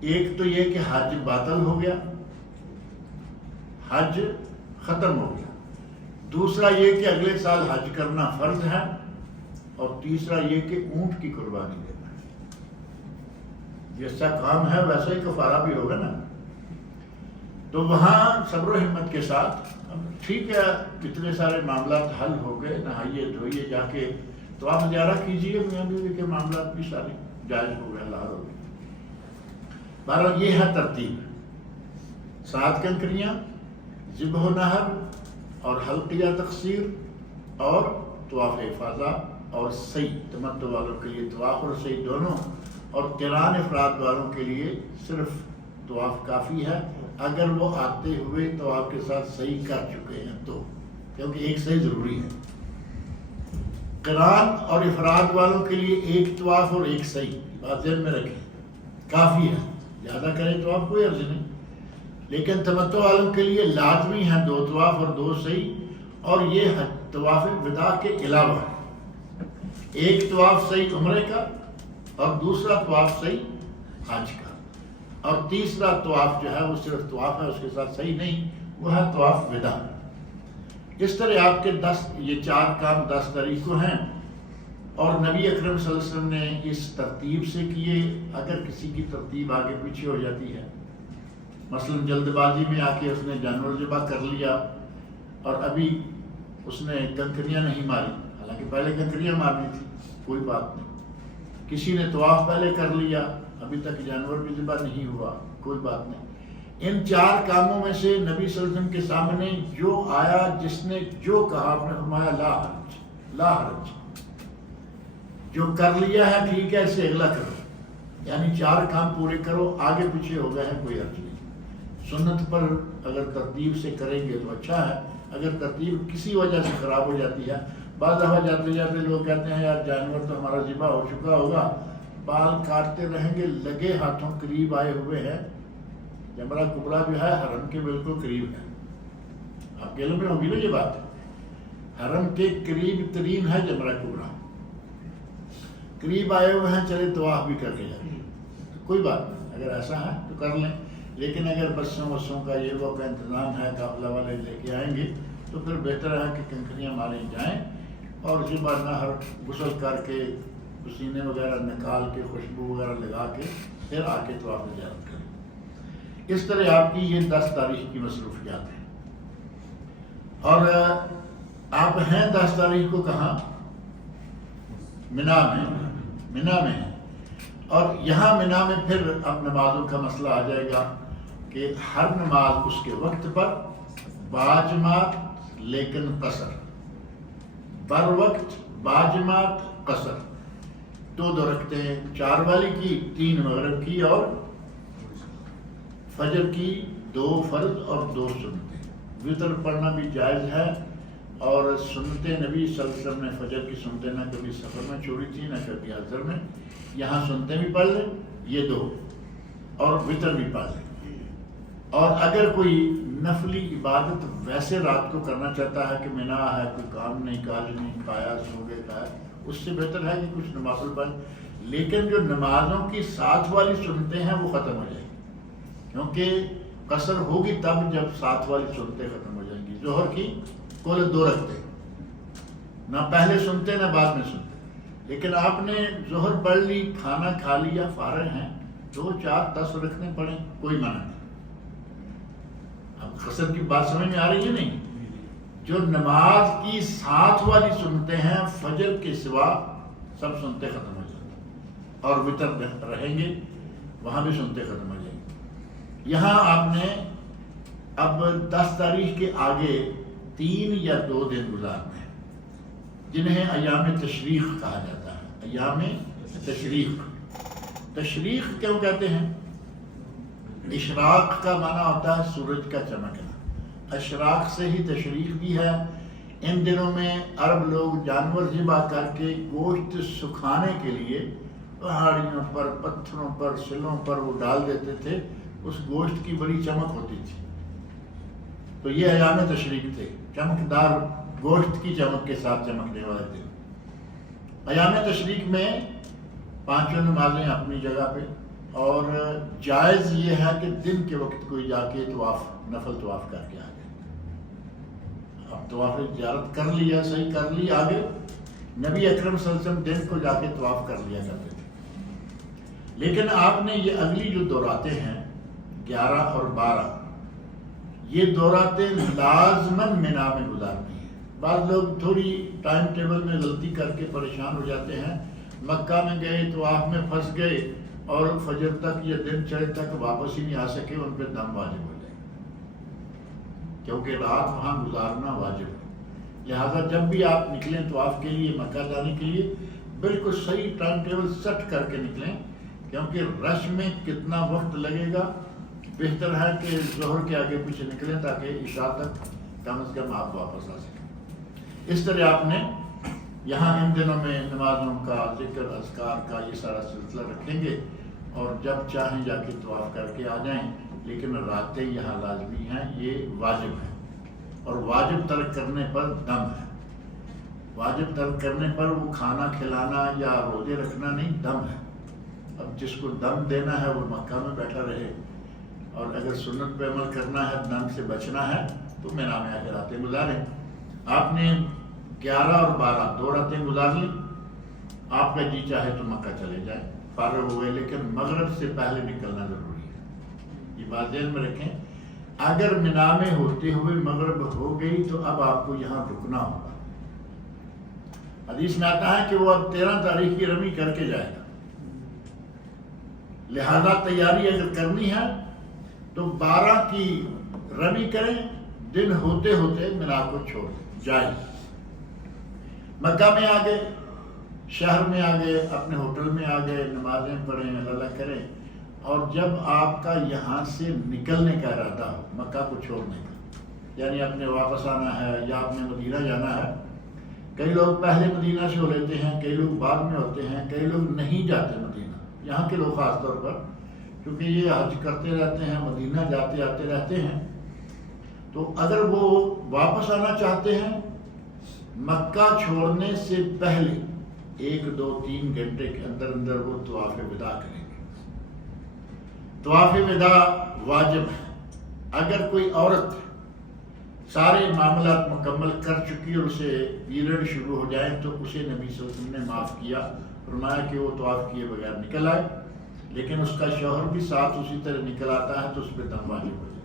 ایک تو یہ کہ حج باطل ہو گیا، حج ختم ہو گیا، دوسرا یہ کہ اگلے سال حج کرنا فرض ہے، اور تیسرا یہ کہ اونٹ کی قربانی دینا ہے۔ جیسا کام ہے ویسا ہی کفارہ بھی ہوگا نا۔ تو وہاں صبر و ہمت کے ساتھ، ٹھیک ہے اتنے سارے معاملات حل ہو گئے، نہائیے دھوئیے، جا کے طواف زیارہ کیجیے، میاں بیوی کے معاملات بھی سارے جائز ہو گئے، حلال ہو گئے۔ بہرحال یہ ہے ترتیب، 7 کنکریاں، ذبح و نحر اور حلق یا تقصیر، اور طواف افاضہ اور سعی، تمتع والوں کے لیے طواف اور سعی دونوں، اور قران افراد والوں کے لیے صرف طواف کافی ہے، اگر وہ آتے ہوئے طواف کے ساتھ سعی کر چکے ہیں تو، کیونکہ ایک سعی ضروری ہے۔ قران اور افراد والوں کے لیے ایک طواف اور ایک سعی، بات ذہن میں رکھیں، کافی ہے، زیادہ کریں طواف کوئی عرض نہیں۔ لیکن تمتع والوں کے لیے لازمی ہے 2 طواف اور 2 سعی، اور یہ طواف وداع کے علاوہ ہے، ایک طواف سعی عمرے کا اور دوسرا طواف سعی حج کا، اور تیسرا طواف جو ہے وہ صرف طواف ہے، اس کے ساتھ سعی نہیں، وہ ہے طواف وداع۔ اس طرح آپ کے 10 یہ 4 کام 10 طریقوں ہیں، اور نبی اکرم صلی اللہ علیہ وسلم نے اس ترتیب سے کیے۔ اگر کسی کی ترتیب آگے پیچھے ہو جاتی ہے، مثلا جلد بازی میں آ کے اس نے جانور ذبح کر لیا اور ابھی اس نے کنکریاں نہیں ماری، حالانکہ پہلے کنکریاں مارنی تھی، کوئی بات نہیں۔ کسی نے طواف پہلے کر لیا، ابھی تک جانور بھی ذبح نہیں ہوا، کوئی بات نہیں۔ ان 4 کاموں میں سے نبی صلی اللہ علیہ وسلم کے سامنے جو آیا، جس نے جو کہا، آپ نے فرمایا لا حرج، لا حرج، جو کر لیا ہے ٹھیک ہے، اسے اگلا کرو، یعنی 4 کام پورے کرو، آگے پیچھے ہو گئے ہیں کوئی حرج نہیں۔ سنت پر اگر ترتیب سے کریں گے تو اچھا ہے، اگر ترتیب کسی وجہ سے خراب ہو جاتی ہے، بعض دفعہ جاتے جاتے لوگ کہتے ہیں یار جانور تو ہمارا ذبح ہو چکا ہوگا، بال کاٹتے رہیں گے، لگے ہاتھوں قریب آئے ہوئے ہیں، جمرہ کبریٰ جو ہے حرم کے بالکل قریب ہے، آپ کے علم میں ہوگی نا یہ بات، حرم کے قریب ترین ہے جمرہ کبریٰ، قریب آئے ہوئے ہیں، چلے طواف بھی کر کے جائیں، کوئی بات نہیں، اگر ایسا ہے تو کر لیں۔ لیکن اگر بسوں وسوں کا یہ وہ کا انتظام ہے، قافلہ والے لے کے آئیں گے، تو پھر بہتر ہے کہ کنکریاں ماریں جائیں، اور ذبح نحر غسل کر کے پسینے وغیرہ نکال کے خوشبو وغیرہ لگا کے پھر آ کے طواف زیارت کریں۔ اس طرح آپ کی یہ 10 تاریخ کی مصروفیات ہیں، اور آپ ہیں 10 تاریخ کو کہاں؟ منا میں ہیں، اور یہاں منا میں پھر اب نمازوں کا مسئلہ آ جائے گا۔ کہ ہر نماز اس کے وقت پر باجماعت لیکن قصر، بر وقت باجماعت قصر، 2 رکعتیں 4 والی کی، 3 مغرب کی اور فجر کی 2 فرض اور 2 سنتیں۔ وطر پڑھنا بھی جائز ہے، اور سنتیں نبی صلی اللہ علیہ وسلم نے فجر کی سنتیں نہ کبھی سفر میں چھوڑی تھی نہ کبھی حضر میں، یہاں سنتیں بھی پڑھ لیں یہ 2 اور وطر بھی پڑھ لیں۔ اور اگر کوئی نفلی عبادت ویسے رات کو کرنا چاہتا ہے کہ مینا ہے، کوئی کام نہیں کاج نہیں، کھایا سو گئے کھایا، اس سے بہتر ہے کہ کچھ نوافل پڑھ، لیکن جو نمازوں کی ساتھ والی سنتیں ہیں وہ ختم ہو جائیں گی، کیونکہ قصر ہوگی تب جب ساتھ والی سنتیں ختم ہو جائیں گی۔ ظہر کی کل 2 رکھتے، نہ پہلے سنتے نہ بعد میں سنتے، لیکن آپ نے ظہر پڑھ لی، کھانا کھا لیا، فارغ ہیں، 2 4 10 رکھنے پڑیں، کوئی منع نہیں۔ اب قصر کی بات سمجھ میں آ رہی ہے نہیں؟ جو نماز کی ساتھ والی سنتیں ہیں فجر کے سوا سب سنتیں ختم ہو جائیں گی، اور وطر رہیں گے وہاں بھی سنتیں ختم ہو جائیں گی۔ یہاں آپ نے اب 10 تاریخ کے آگے 3 یا 2 دن گزارنے ہیں، جنہیں ایام تشریق کہا جاتا ہے۔ ایام تشریق، تشریق کیوں کہتے ہیں؟ اشراق کا معنی ہوتا ہے سورج کا چمکنا، اشراق سے ہی تشریق بھی ہے۔ ان دنوں میں عرب لوگ جانور ذبح کر کے گوشت سکھانے کے لیے پہاڑیوں پر، پتھروں پر، سلوں پر وہ ڈال دیتے تھے، اس گوشت کی بڑی چمک ہوتی تھی، تو یہ ایام تشریق تھے، چمکدار گوشت کی چمک کے ساتھ چمکنے والے تھے۔ ایام تشریق میں 5 نمازیں اپنی جگہ پہ، اور جائز یہ ہے کہ دن کے وقت کوئی جا کے طواف، نفل طواف کر کے آ جائے۔ اب طواف زیارت کر لیا، صحیح کر لی، آگے نبی اکرم صلی اللہ علیہ وسلم دن کو جا کے طواف کر لیا کرتے تھے، لیکن آپ نے یہ اگلی جو 2 راتیں ہیں 11 اور 12، یہ 2 راتیں لازماً مینا میں گزارنی ہیں۔ بعض لوگ تھوڑی ٹائم ٹیبل میں غلطی کر کے پریشان ہو جاتے ہیں، مکہ میں گئے طواف میں پھنس گئے اور فجر تک یا دن چڑھے تک واپس ہی نہیں آ سکے، ان پہ دم واجب ہو جائے، کیونکہ رات وہاں گزارنا واجب ہے۔ لہٰذا جب بھی آپ نکلیں طواف کے لیے، مکہ جانے کے لیے، بالکل صحیح ٹائم ٹیبل سیٹ کر کے نکلیں، کیونکہ رش میں کتنا وقت لگے گا، بہتر ہے کہ ظہر کے آگے پیچھے نکلیں تاکہ عشاء تک کم از کم آپ واپس آ سکیں۔ اس طرح آپ نے یہاں ان دنوں میں نمازوں کا، ذکر اذکار کا یہ سارا سلسلہ رکھیں گے، اور جب چاہیں جا کے طواف کر کے آ جائیں، لیکن راتیں یہاں لازمی ہیں، یہ واجب ہے، اور واجب ترک کرنے پر دم ہے۔ واجب ترک کرنے پر وہ کھانا کھلانا یا روزے رکھنا نہیں، دم ہے۔ اب جس کو دم دینا ہے وہ مکہ میں بیٹھا رہے، اور اگر سنت پہ عمل کرنا ہے، دم سے بچنا ہے، تو مینا میں آ کے راتیں گزاریں۔ آپ نے 11 اور 12 2 راتیں گزار لی، آپ کا جی چاہے تو مکہ چلے جائیں، فارغ ہوئے، لیکن مغرب سے پہلے نکلنا ضروری ہے، یہ بات ذہن میں رکھیں۔ اگر مینا میں ہوتے ہوئے مغرب ہو گئی تو اب آپ کو یہاں رکنا ہوگا۔ حدیث میں آتا ہے کہ وہ اب 13 تاریخ کی رمی کر کے جائے گا، لہذا تیاری اگر کرنی ہے تو 12 کی رمی کریں، دن ہوتے ہوتے مینا کو چھوڑ جائیں۔ مکہ میں آ گئے، شہر میں آ گئے، اپنے ہوٹل میں آ گئے، نمازیں پڑھیں، اللہ کریں، اور جب آپ کا یہاں سے نکلنے کا ارادہ ہو، مکہ کو چھوڑنے کا، یعنی اپنے واپس آنا ہے یا اپنے مدینہ جانا ہے، کئی لوگ پہلے مدینہ سے ہو لیتے ہیں، کئی لوگ بعد میں ہوتے ہیں، کئی لوگ نہیں جاتے مدینہ، یہاں کے لوگ خاص طور پر، کیونکہ یہ حج کرتے رہتے ہیں، مدینہ جاتے آتے رہتے ہیں، تو اگر وہ واپس آنا چاہتے ہیں مکہ چھوڑنے سے پہلے 1 2 3 گھنٹے کے اندر اندر وہ طواف وداع کریں گے۔ طواف وداع واجب ہے۔ اگر کوئی عورت سارے معاملات مکمل کر چکی اور اسے پیریڈ شروع ہو جائیں تو اسے نبی صلی اللہ علیہ وسلم نے معاف کیا، فرمایا کہ وہ طواف کیے بغیر نکل آئے، لیکن اس کا شوہر بھی ساتھ اسی طرح نکل آتا ہے تو اس پہ دم واجب ہو جائے،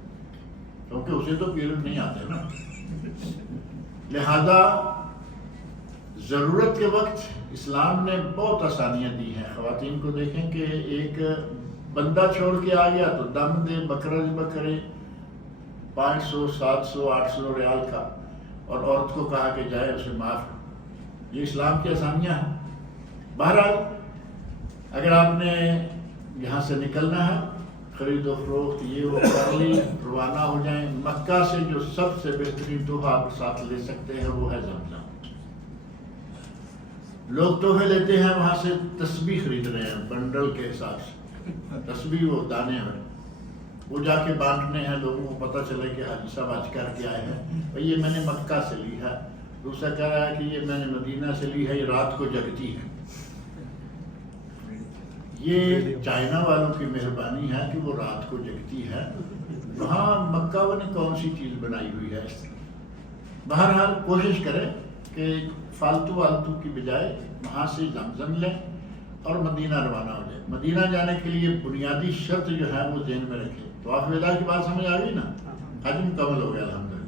کیونکہ اسے تو پیریڈ نہیں آتے نا۔ لہذا ضرورت کے وقت اسلام نے بہت آسانیاں دی ہیں۔ خواتین کو دیکھیں کہ ایک بندہ چھوڑ کے آ گیا تو دم دے، بکرا ذبح کرے 500 700 800 ریال کا، اور عورت کو کہا کہ جائے اسے معاف کرو۔ یہ اسلام کی آسانیاں ہیں۔ بہرحال اگر آپ نے یہاں سے نکلنا ہے، خرید و فروخت یہ وہ کر لی، روانہ ہو جائیں۔ مکہ سے جو سب سے بہترین تحفہ آپ ساتھ لے سکتے ہیں وہ ہے زمزم۔ لوگ تحفے لیتے ہیں وہاں سے، تسبیح خرید رہے ہیں بنڈل کے حساب سے، تسبیح وہ دانے ہیں، وہ جا کے بانٹنے ہیں، لوگوں کو پتہ چلے کہ حاجی صاحب آج کر کے آئے ہیں، بھئی یہ میں نے مکہ سے لی ہے، دوسرا کہہ رہا ہے کہ یہ میں نے مدینہ سے لی ہے، یہ رات کو جگتی ہے۔ یہ چائنا والوں کی مہربانی ہے کہ وہ رات کو جگتی ہے، وہاں مکہ نے کون سی چیز بنائی ہوئی ہے اس طرح۔ بہرحال کوشش کریں کہ فالتو والتو کی بجائے وہاں سے زمزم لیں اور مدینہ روانہ ہو جائے۔ مدینہ جانے کے لیے بنیادی شرط جو ہے وہ ذہن میں رکھیں۔ طواف وداع کی بات سمجھ آ گئی نا؟ حج مکمل ہو گیا الحمدللہ۔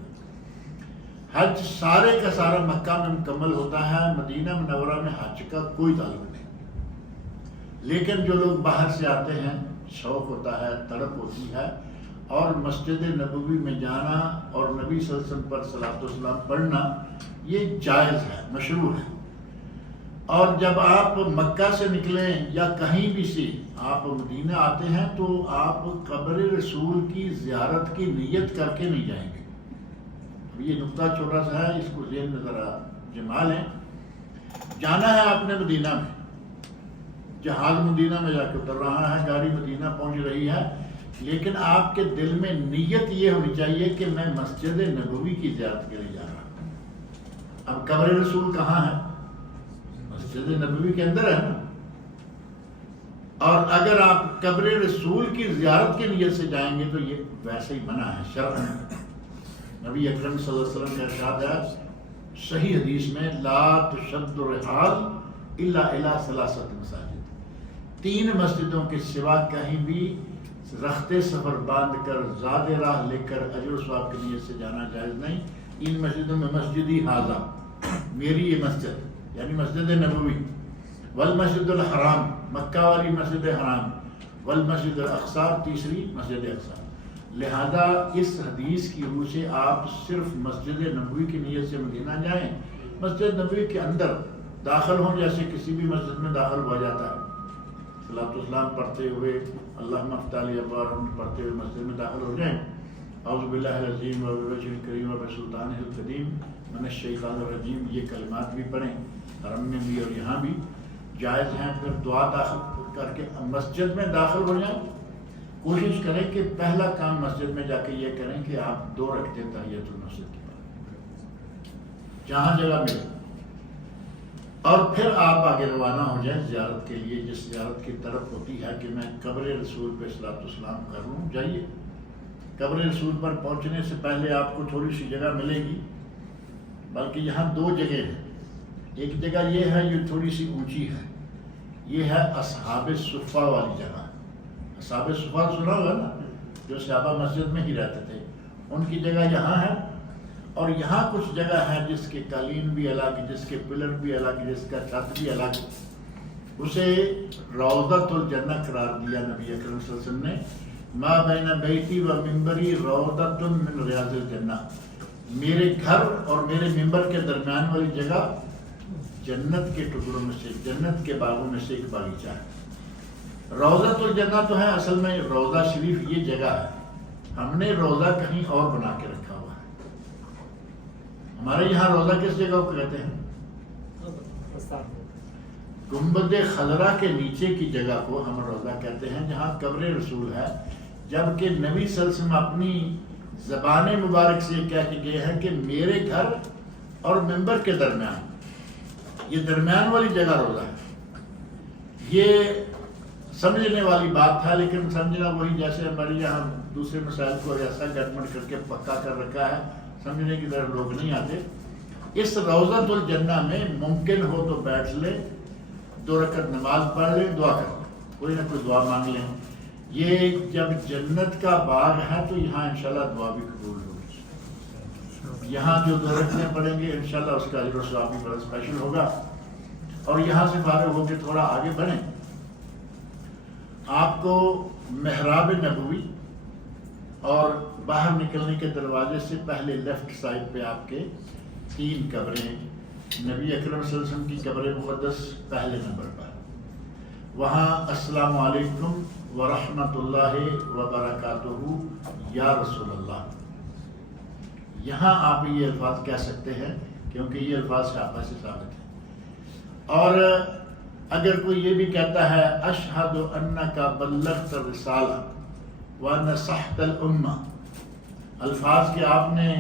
حج سارے کا سارا مکہ میں مکمل ہوتا ہے، مدینہ منورہ میں حج کا کوئی تعلق نہیں۔ لیکن جو لوگ باہر سے آتے ہیں، شوق ہوتا ہے، تڑپ ہوتی ہے، اور مسجد نبوی میں جانا اور نبی صلی اللہ علیہ وسلم پر صلاۃ و سلام پڑھنا یہ جائز ہے، مشروع ہے۔ اور جب آپ مکہ سے نکلیں یا کہیں بھی سے آپ مدینہ آتے ہیں تو آپ قبر رسول کی زیارت کی نیت کر کے نہیں جائیں گے۔ اب یہ نقطہ چھوٹا سا ہے، اس کو ذہن میں ذرا جما لیں۔ جانا ہے آپ نے مدینہ میں، جہاز مدینہ میں جا کے اتر رہا ہے، گاڑی مدینہ پہنچ رہی ہے، لیکن آپ کے دل میں نیت یہ ہونی چاہیے کہ میں مسجد نبوی کی زیارت کے لیے جا رہا ہوں۔ اب قبر رسول کہاں ہے؟ مسجد نبوی کے اندر ہے نا۔ اور اگر آپ قبر رسول کی زیارت کی نیت سے جائیں گے تو یہ ویسے ہی منع ہے شرعاً۔ نبی اکرم صلی اللہ علیہ وسلم کا ارشاد ہے صحیح حدیث میں، لا تشد الرحال الا الی ثلاثۃ مساجد، 3 مسجدوں کے سوا کہیں بھی رخت سفر باندھ کر زاد راہ لے کر اجر و ثواب کی نیت سے جانا جائز نہیں۔ ان مسجدوں میں مسجدی ھذا، میری یہ مسجد یعنی مسجد نبوی، والمسجد الحرام، مکہ والی مسجد حرام، والمسجد الاقصی، تیسری مسجد اقصی۔ لہذا اس حدیث کی روح سے آپ صرف مسجد نبوی کی نیت سے مدینہ جائیں، مسجد نبوی کے اندر داخل ہوں جیسے کسی بھی مسجد میں داخل ہوا جاتا ہے، صلاۃ والسلام پڑھتے ہوئے، اللہم افتح لی ابوابا پڑھتے ہوئے مسجد میں داخل ہو جائیں۔ اعوذ باللہ العظیم وبوجہہ الکریم وبسلطانہ القدیم من الشیطان الرجیم، یہ کلمات بھی پڑھیں، حرم میں بھی اور یہاں بھی جائز ہیں۔ پھر دعا داخل کر کے مسجد میں داخل ہو جائیں۔ کوشش کریں کہ پہلا کام مسجد میں جا کے یہ کریں کہ آپ 2 رکعتیں تحیۃ المسجد کی پڑھیں جہاں جگہ ملے، اور پھر آپ آگے روانہ ہو جائیں زیارت کے لیے، جس زیارت کی طرف ہوتی ہے کہ میں قبر رسول پہ صلاۃ والسلام کر لوں۔ جائیے، قبر رسول پر پہنچنے سے پہلے آپ کو تھوڑی سی جگہ ملے گی، بلکہ یہاں 2 جگہ ہیں۔ ایک جگہ یہ ہے، یہ تھوڑی سی اونچی ہے، یہ ہے اصحاب صفہ والی جگہ۔ اصحاب صفہ سنا ہوگا نا، جو صحابہ مسجد میں ہی رہتے تھے، ان کی جگہ یہاں ہے۔ اور یہاں کچھ جگہ ہے جس کے قالین بھی الگ، جس کے پلر بھی الگ، جس کا چھت بھی الگ، اسے روضۃ الجنہ قرار دیا نبی اکرم صلی اللہ علیہ وسلم نے۔ ما بین بیتی و منبری روضۃ من ریاض الجنہ، میرے گھر اور میرے منبر کے درمیان والی جگہ جنت کے ٹکڑوں میں سے، جنت کے باغوں میں سے ایک باغیچہ ہے۔ روضۃ الجنہ تو ہے، اصل میں روضہ شریف یہ جگہ ہے، ہم نے روضہ کہیں اور بنا کے رکھا ہوا ہے۔ ہمارے یہاں روضہ کس جگہ کو کہتے ہیں؟ گنبد خضرا کے نیچے کی جگہ کو ہم روضہ کہتے ہیں، جہاں قبر رسول ہے، جبکہ نبی صلی اللہ علیہ وسلم اپنی زبان مبارک سے کہہ کے گئے ہیں کہ میرے گھر اور منبر کے درمیان، یہ درمیان والی جگہ روضہ ہے۔ یہ سمجھنے والی بات تھا، لیکن سمجھنا وہی جیسے ہمارے یہاں دوسرے مسائل کو ایسا گٹمٹ کر کے پکا کر رکھا ہے، سمجھنے کی طرف لوگ نہیں آتے۔ اس روضۃ الجنہ میں ممکن ہو تو بیٹھ لیں، 2 رکعت نماز پڑھ لیں، دعا کر لیں، کوئی نہ کوئی دعا مانگ لیں۔ یہ جب جنت کا باغ ہے تو یہاں انشاءاللہ دعا بھی قبول ہوگی۔ یہاں جو 2 رکعتیں پڑھیں گے انشاءاللہ اس کا اجر و ثواب بھی بڑا اسپیشل ہوگا۔ اور یہاں سے فارغ ہو کے تھوڑا آگے بڑھیں آپ کو محراب نبوی اور باہر نکلنے کے دروازے سے پہلے لیفٹ سائڈ پہ آپ کے 3 قبریں، نبی اکرم صلی اللہ علیہ وسلم کی قبر مقدس پہلے نمبر پر، وہاں السلام علیکم ورحمۃ اللہ وبرکاتہ یا رسول اللہ، یہاں آپ یہ الفاظ کہہ سکتے ہیں کیونکہ یہ الفاظ صحابہ سے ثابت ہیں۔ اور اگر کوئی یہ بھی کہتا ہے اشہد انک بلغت الرسالہ ونصحت الامہ، الفاظ کہ آپ نے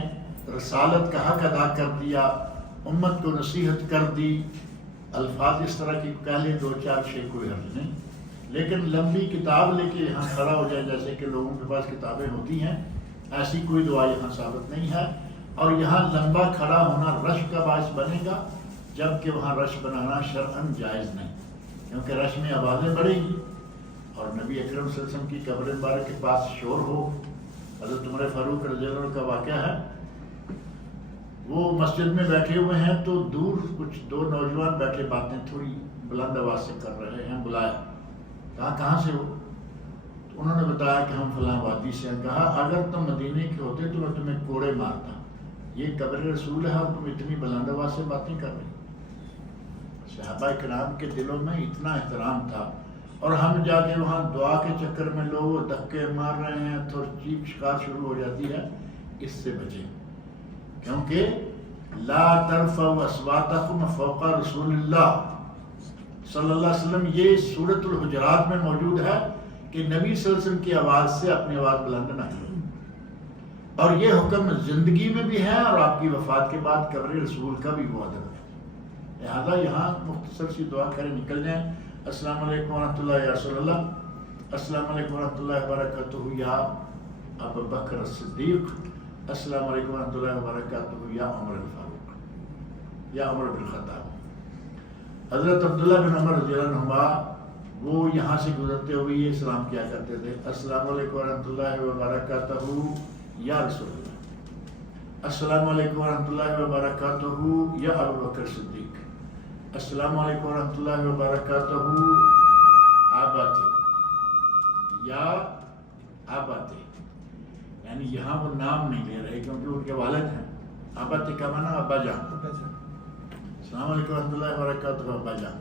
رسالت کا حق ادا کر دیا، امت کو نصیحت کر دی، الفاظ اس طرح کی کہہ لیں 2-4 شے کوئی حرج نہیں، لیکن لمبی کتاب لے کے یہاں کھڑا ہو جائے جیسے کہ لوگوں کے پاس کتابیں ہوتی ہیں، ایسی کوئی دعا یہاں ثابت نہیں ہے۔ اور یہاں لمبا کھڑا ہونا رش کا باعث بنے گا، جبکہ وہاں رش بنانا شرعاً جائز نہیں، کیونکہ رش میں آوازیں بڑھیں گی، اور نبی اکرم صلی اللہ علیہ وسلم کی قبر مبارک کے پاس شور ہو۔ حضرت عمر فاروق رضی اللہ عنہ کا واقعہ ہے، وہ مسجد میں بیٹھے ہوئے ہیں تو دور کچھ 2 نوجوان بیٹھے باتیں تھوڑی بلند آواز سے کر رہے ہیں، بلایا، کہاں سے ہو؟ تو انہوں نے بتایا کہ ہم فلاں وادی سے ہیں۔ کہا اگر تم مدینے کے ہوتے تو میں تمہیں کوڑے مارتا، یہ قبر رسول ہے اور تم اتنی بلند آواز سے باتیں کر رہی۔ صحابہ کرام کے دلوں میں اتنا احترام تھا، اور ہم جا کے وہاں دعا کے چکر میں لوگ دھکے مار رہے ہیں تو چیخ شکار شروع ہو جاتی ہے، اس سے بچیں، کیونکہ لا ترفعوا اصواتکم فوق رسول اللہ صلی اللہ علیہ وسلم، یہ سورۃ الحجرات میں موجود ہے کہ نبی صلی اللہ علیہ وسلم کی آواز سے اپنی آواز بلند نہ کرو، اور یہ حکم زندگی میں بھی ہے اور آپ کی وفات کے بعد قبر رسول کا بھی وہ ادب ہے۔ لہٰذا یہاں مختصر سی دعا کریں، نکل جائیں، السلام علیکم ورحمۃ اللہ یا رسول اللہ، السلام علیکم ورحمۃ اللہ وبرکاتہ یا ابو بکر الصدیق، السلام علیکم ورحمۃ اللہ وبرکاتہ یا عمر الفاروق یا عمر بن الخطاب۔ حضرت عبداللہ بن عمر رضی اللہ عنہما وہ یہاں سے گزرتے ہوئے یہ سلام کیا کرتے تھے، السلام علیکم ورحمۃ اللہ وبرکاتہ یا رسول اللہ، السلام علیکم ورحمۃ اللہ وبرکاتہ یا ابو بکر صدیق، السلام علیکم ورحمۃ اللہ وبرکاتہ آباتی یا آباتی، یعنی یہاں وہ نام نہیں لے رہے کیونکہ ان کے والد ہیں، آباتی کا معنی ابا جان، السلام علیکم ورحمۃ اللہ وبرکاتہ ابا جان،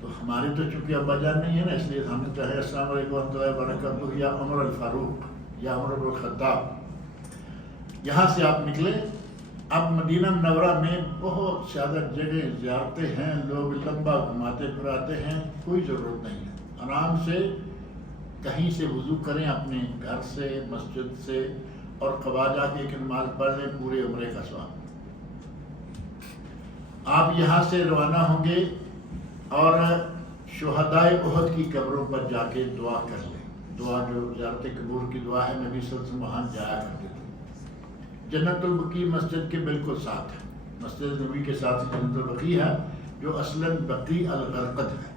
تو ہمارے تو چونکہ ابا جان نہیں ہے نا، اس لیے ہم نے چاہے السلام علیکم ورحمۃ اللہ وبرکاتہ یا عمر الفاروق یا عمر بن الخطاب۔ یہاں سے آپ نکلے، اب مدینہ منورہ میں بہت زیادہ جگہ زیارتیں ہیں، لوگ لمبا گھماتے پھراتے ہیں، کوئی ضرورت نہیں ہے، آرام سے کہیں سے وضو کریں، اپنے گھر سے، مسجد سے، اور قبا جا کے ایک نماز پڑھ لیں، پورے عمرے کا ثواب۔ آپ یہاں سے روانہ ہوں گے اور شہدائے احد کی قبروں پر جا کے دعا کر لیں، دعا جو زیارت قبور کی دعا ہے، نبی صلی اللہ علیہ وسلم وہاں جایا کرتے تھے۔ جنت البقیع مسجد کے بالکل ساتھ ہے، مسجد نبی کے ساتھ جنت البقیع ہے، جو اصلاً بقیع الغرقد ہے،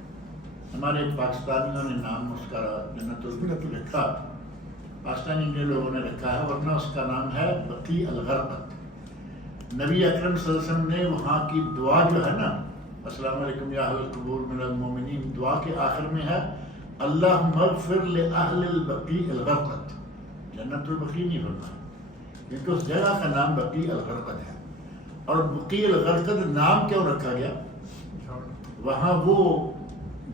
ہمارے پاکستانیوں نے نام اس کا جنت البقیع رکھا، پاکستانی نے لوگوں نے رکھا ہے، ورنہ اس کا نام ہے بقیع الغرقد۔ نبی اکرم صلی اللہ علیہ وسلم نے وہاں کی دعا جو ہے نا، السلام علیکم یا اہل القبور من المومنین، دعا کے آخر میں ہے اللہم اغفر لأہل البقیع الغرقد، جنت البقیع نہیں بولنا، کیونکہ اس جگہ کا نام بقیع الغرقد ہے۔ اور بقیع الغرقد نام کیوں رکھا گیا؟ وہاں وہ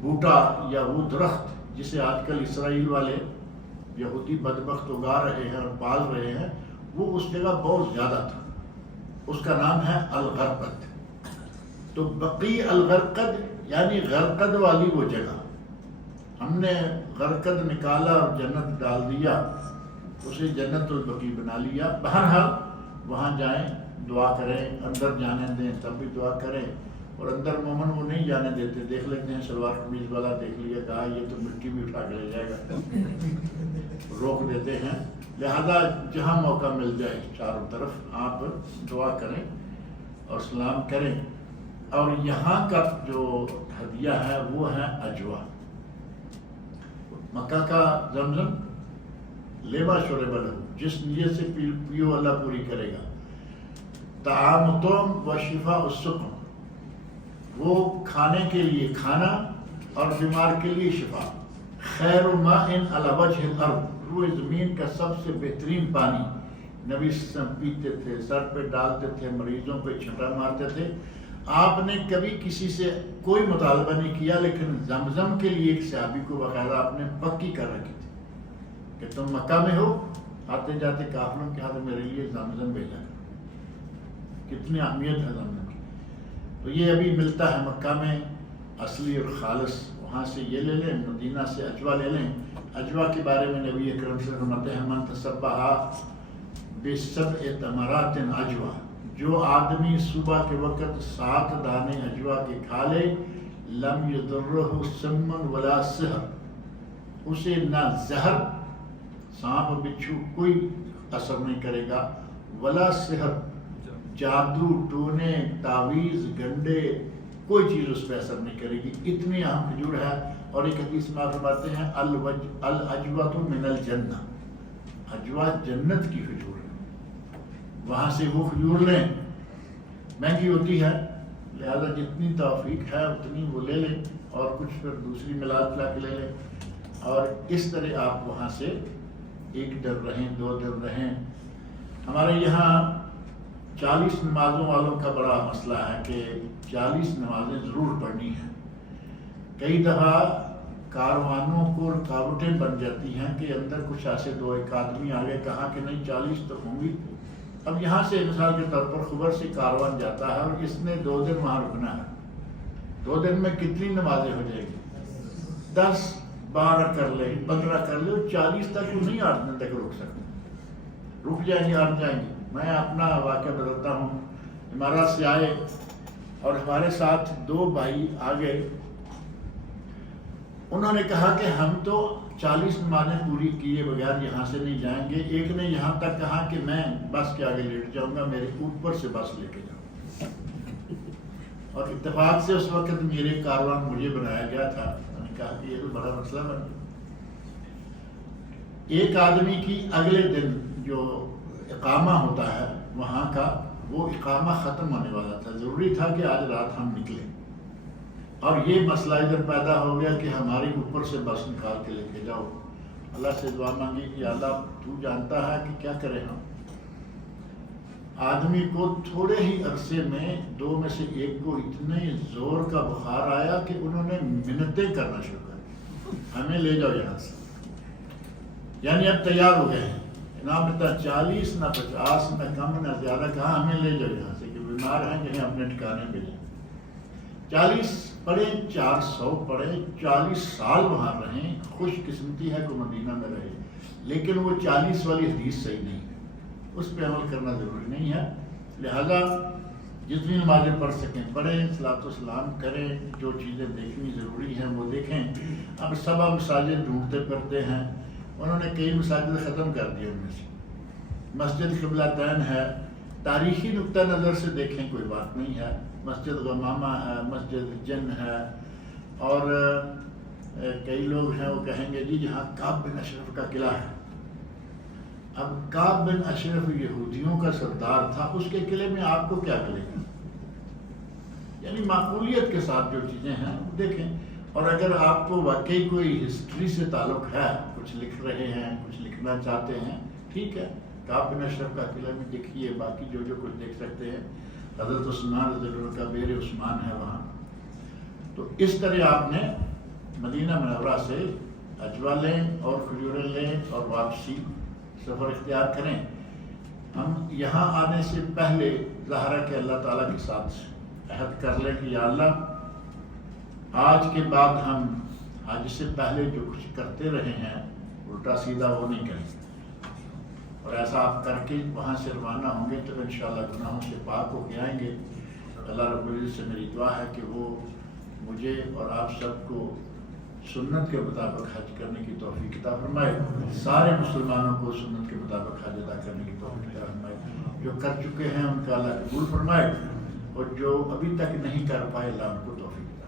بوٹا یا وہ درخت جسے آج کل اسرائیل والے یہودی بدبخت اگا رہے ہیں اور پال رہے ہیں، وہ اس جگہ بہت زیادہ تھا، اس کا نام ہے الغرقد۔ تو بقیع الغرقد یعنی غرقد والی وہ جگہ، ہم نے غرقد نکالا اور جنت ڈال دیا، اسے جنت البقیع بنا لیا۔ بہرحال وہاں جائیں، دعا کریں، اندر جانے دیں تب بھی دعا کریں، اور اندر مومن وہ نہیں جانے دیتے، دیکھ لیتے ہیں شلوار قمیض والا دیکھ لیا، کہا یہ تو مٹی بھی اٹھا کے لے جائے گا، روک دیتے ہیں۔ لہذا جہاں موقع مل جائے چاروں طرف آپ دعا کریں اور سلام کریں۔ اور یہاں کا جو ہدیہ ہے وہ ہے اجوا، مکہ کا زمزم لیوا شرب لہو، جس نیت سے پیو اللہ پوری کرے گا۔ طعام طعم و شفاء السقم، وہ کھانے کے لیے کھانا اور بیمار کے لیے شفا، خیر ماء علی وجہ الارض، روئے زمین کا سب سے بہترین پانی نبی صلی اللہ علیہ وسلم پیتے تھے، سر پہ ڈالتے تھے، مریضوں پہ چھٹا مارتے تھے۔ آپ نے کبھی کسی سے کوئی مطالبہ نہیں کیا، لیکن زمزم کے لیے ایک صحابی کو باقاعدہ آپ نے پکی کر رکھی تھی کہ تم مکہ میں ہو، آتے جاتے کافروں کے ہاتھ میرے لیے زمزم بھیجا کرو۔ کتنی اہمیت ہے زمزم کی۔ تو یہ ابھی ملتا ہے مکہ میں اصلی اور خالص، وہاں سے یہ لے لیں، مدینہ سے عجوا لے لیں۔ عجوا کے بارے میں نبی اکرم صلی اللہ علیہ وسلم فرماتے ہیں من تصبح بسبع تمرات عجوا، جو آدمی صبح کے وقت 7 دانے عجوا کے کھا لے، لم یضرہ سم ولا سحر، اسے نہ زہر، سانپ بچھو کوئی اثر نہیں کرے گا، ولا سحر، جادو ٹونے تعویذ گنڈے کوئی چیز اس پہ اثر نہیں کرے گی۔ اتنی اہم کھجور ہے۔ اور ایک حدیث میں فرماتے ہیں العجوۃ من الجنہ، عجوا جنت کی کھجور ہے، وہاں سے وہ کھجور لیں۔ مہنگی ہوتی ہے، لہذا جتنی توفیق ہے اتنی وہ لے لیں، اور کچھ پھر دوسری ملا جلا کے لے لیں، اور اس طرح آپ وہاں سے 1 دن رہیں، 2 دن رہیں۔ ہمارے یہاں 40 نمازوں والوں کا بڑا مسئلہ ہے کہ 40 نمازیں ضرور پڑھنی ہیں۔ کئی دفعہ کاروانوں کو رکاوٹیں بن جاتی ہیں کہ اندر کچھ ایسے 2-1 آدمی آگے کہا کہ نہیں 40 تو ہوں گی۔ اب یہاں سے مثال کے طور پر خبر سے کاروان جاتا ہے اور اس نے 2 دن وہاں رکنا ہے، 2 دن میں کتنی نمازیں ہو جائے گی؟ 10 12 کر لے، 15 کر لے، 40 تک وہ نہیں 8 دن تک رک سکتے، رک جائیں گے، ہٹ جائیں گے۔ میں اپنا واقعہ بتاتا ہوں، امارات سے آئے اور ہمارے ساتھ 2 بھائی آ گئے، انہوں نے کہا کہ ہم تو 40 نمازیں پوری کیے بغیر یہاں سے نہیں جائیں گے۔ ایک نے یہاں تک کہا کہ میں بس کے آگے لیٹ جاؤں گا، میرے اوپر سے بس لے کے جاؤں، اور اتفاق سے اس وقت میرے کاروان مجھے بنایا گیا تھا۔ میں نے کہا کہ یہ تو بڑا مسئلہ بن گیا۔ ایک آدمی کی اگلے دن جو اقامہ ہوتا ہے وہاں کا، وہ اقامہ ختم ہونے والا تھا، ضروری تھا کہ آج رات ہم نکلیں، اور یہ مسئلہ ادھر پیدا ہو گیا کہ ہماری اوپر سے بس نکال کے لے کے جاؤ۔ اللہ سے دعا مانگی کہ اللہ تو جانتا ہے کہ کیا کریں ہم۔ آدمی کو تھوڑے ہی عرصے میں 2 میں سے 1 کو اتنے زور کا بخار آیا کہ انہوں نے منتیں کرنا شروع کر دی، ہمیں لے جاؤ یہاں سے۔ یعنی اب تیار ہو گئے ہیں، نہ بتا 40 نہ 50 نہ کم نہ زیادہ، کہا ہمیں لے جاؤ یہاں سے کہ بیمار ہیں، کہیں اپنے ٹھکانے پہ جائیں۔ 40 پڑھے، 400 پڑھے، 40 سال وہاں رہیں، خوش قسمتی ہے کہ مدینہ میں رہے، لیکن وہ 40 والی حدیث صحیح نہیں ہے، اس پہ عمل کرنا ضروری نہیں ہے۔ لہذا جتنی نمازیں پڑھ سکیں پڑھیں، صلاۃ و سلام کریں، جو چیزیں دیکھنی ضروری ہیں وہ دیکھیں۔ اب سب مساجد ڈھونڈتے پھرتے ہیں، انہوں نے کئی مساجد ختم کر دی، ان میں سے مسجد قبلہ تین ہے، تاریخی نقطہ نظر سے دیکھیں کوئی بات نہیں ہے، مسجد غمامہ ہے، مسجد جن ہے، اور کئی لوگ ہیں وہ کہیں گے جی جہاں کعب بن اشرف کا قلعہ ہے۔ اب کعب بن اشرف یہودیوں کا سردار تھا، اس کے قلعے میں آپ کو کیا ملے گا؟ یعنی معقولیت کے ساتھ جو چیزیں ہیں وہ دیکھیں، اور اگر آپ کو واقعی کوئی ہسٹری سے تعلق ہے، کچھ لکھ رہے ہیں، کچھ لکھنا چاہتے ہیں، ٹھیک ہے، کعب بن اشرف کا قلعہ بھی دیکھیے، باقی جو کچھ دیکھ سکتے ہیں، حضرت عثمان رضی اللہ عنہ کا بیر عثمان ہے وہاں۔ تو اس طرح آپ نے مدینہ منورہ سے عجوا لیں اور کھجوریں لیں اور واپسی سفر اختیار کریں۔ ہم یہاں آنے سے پہلے ظاہر ہے کہ اللہ تعالیٰ کے ساتھ عہد کر لیں کہ یا اللہ آج کے بعد ہم حج سے پہلے جو کچھ کرتے رہے ہیں الٹا سیدھا وہ نہیں کریں گے، اور ایسا آپ کر کے وہاں سے روانہ ہوں گے تو انشاءاللہ گناہوں سے پاک ہو کے آئیں گے۔ اللہ رب العزت سے میری دعا ہے کہ وہ مجھے اور آپ سب کو سنت کے مطابق حج کرنے کی توفیق عطا فرمائے، سارے مسلمانوں کو سنت کے مطابق حج ادا کرنے کی توفیق عطا فرمائے، جو کر چکے ہیں ان کا اللہ قبول فرمائے، اور جو ابھی تک نہیں کر پائے اللہ ان کو توفیق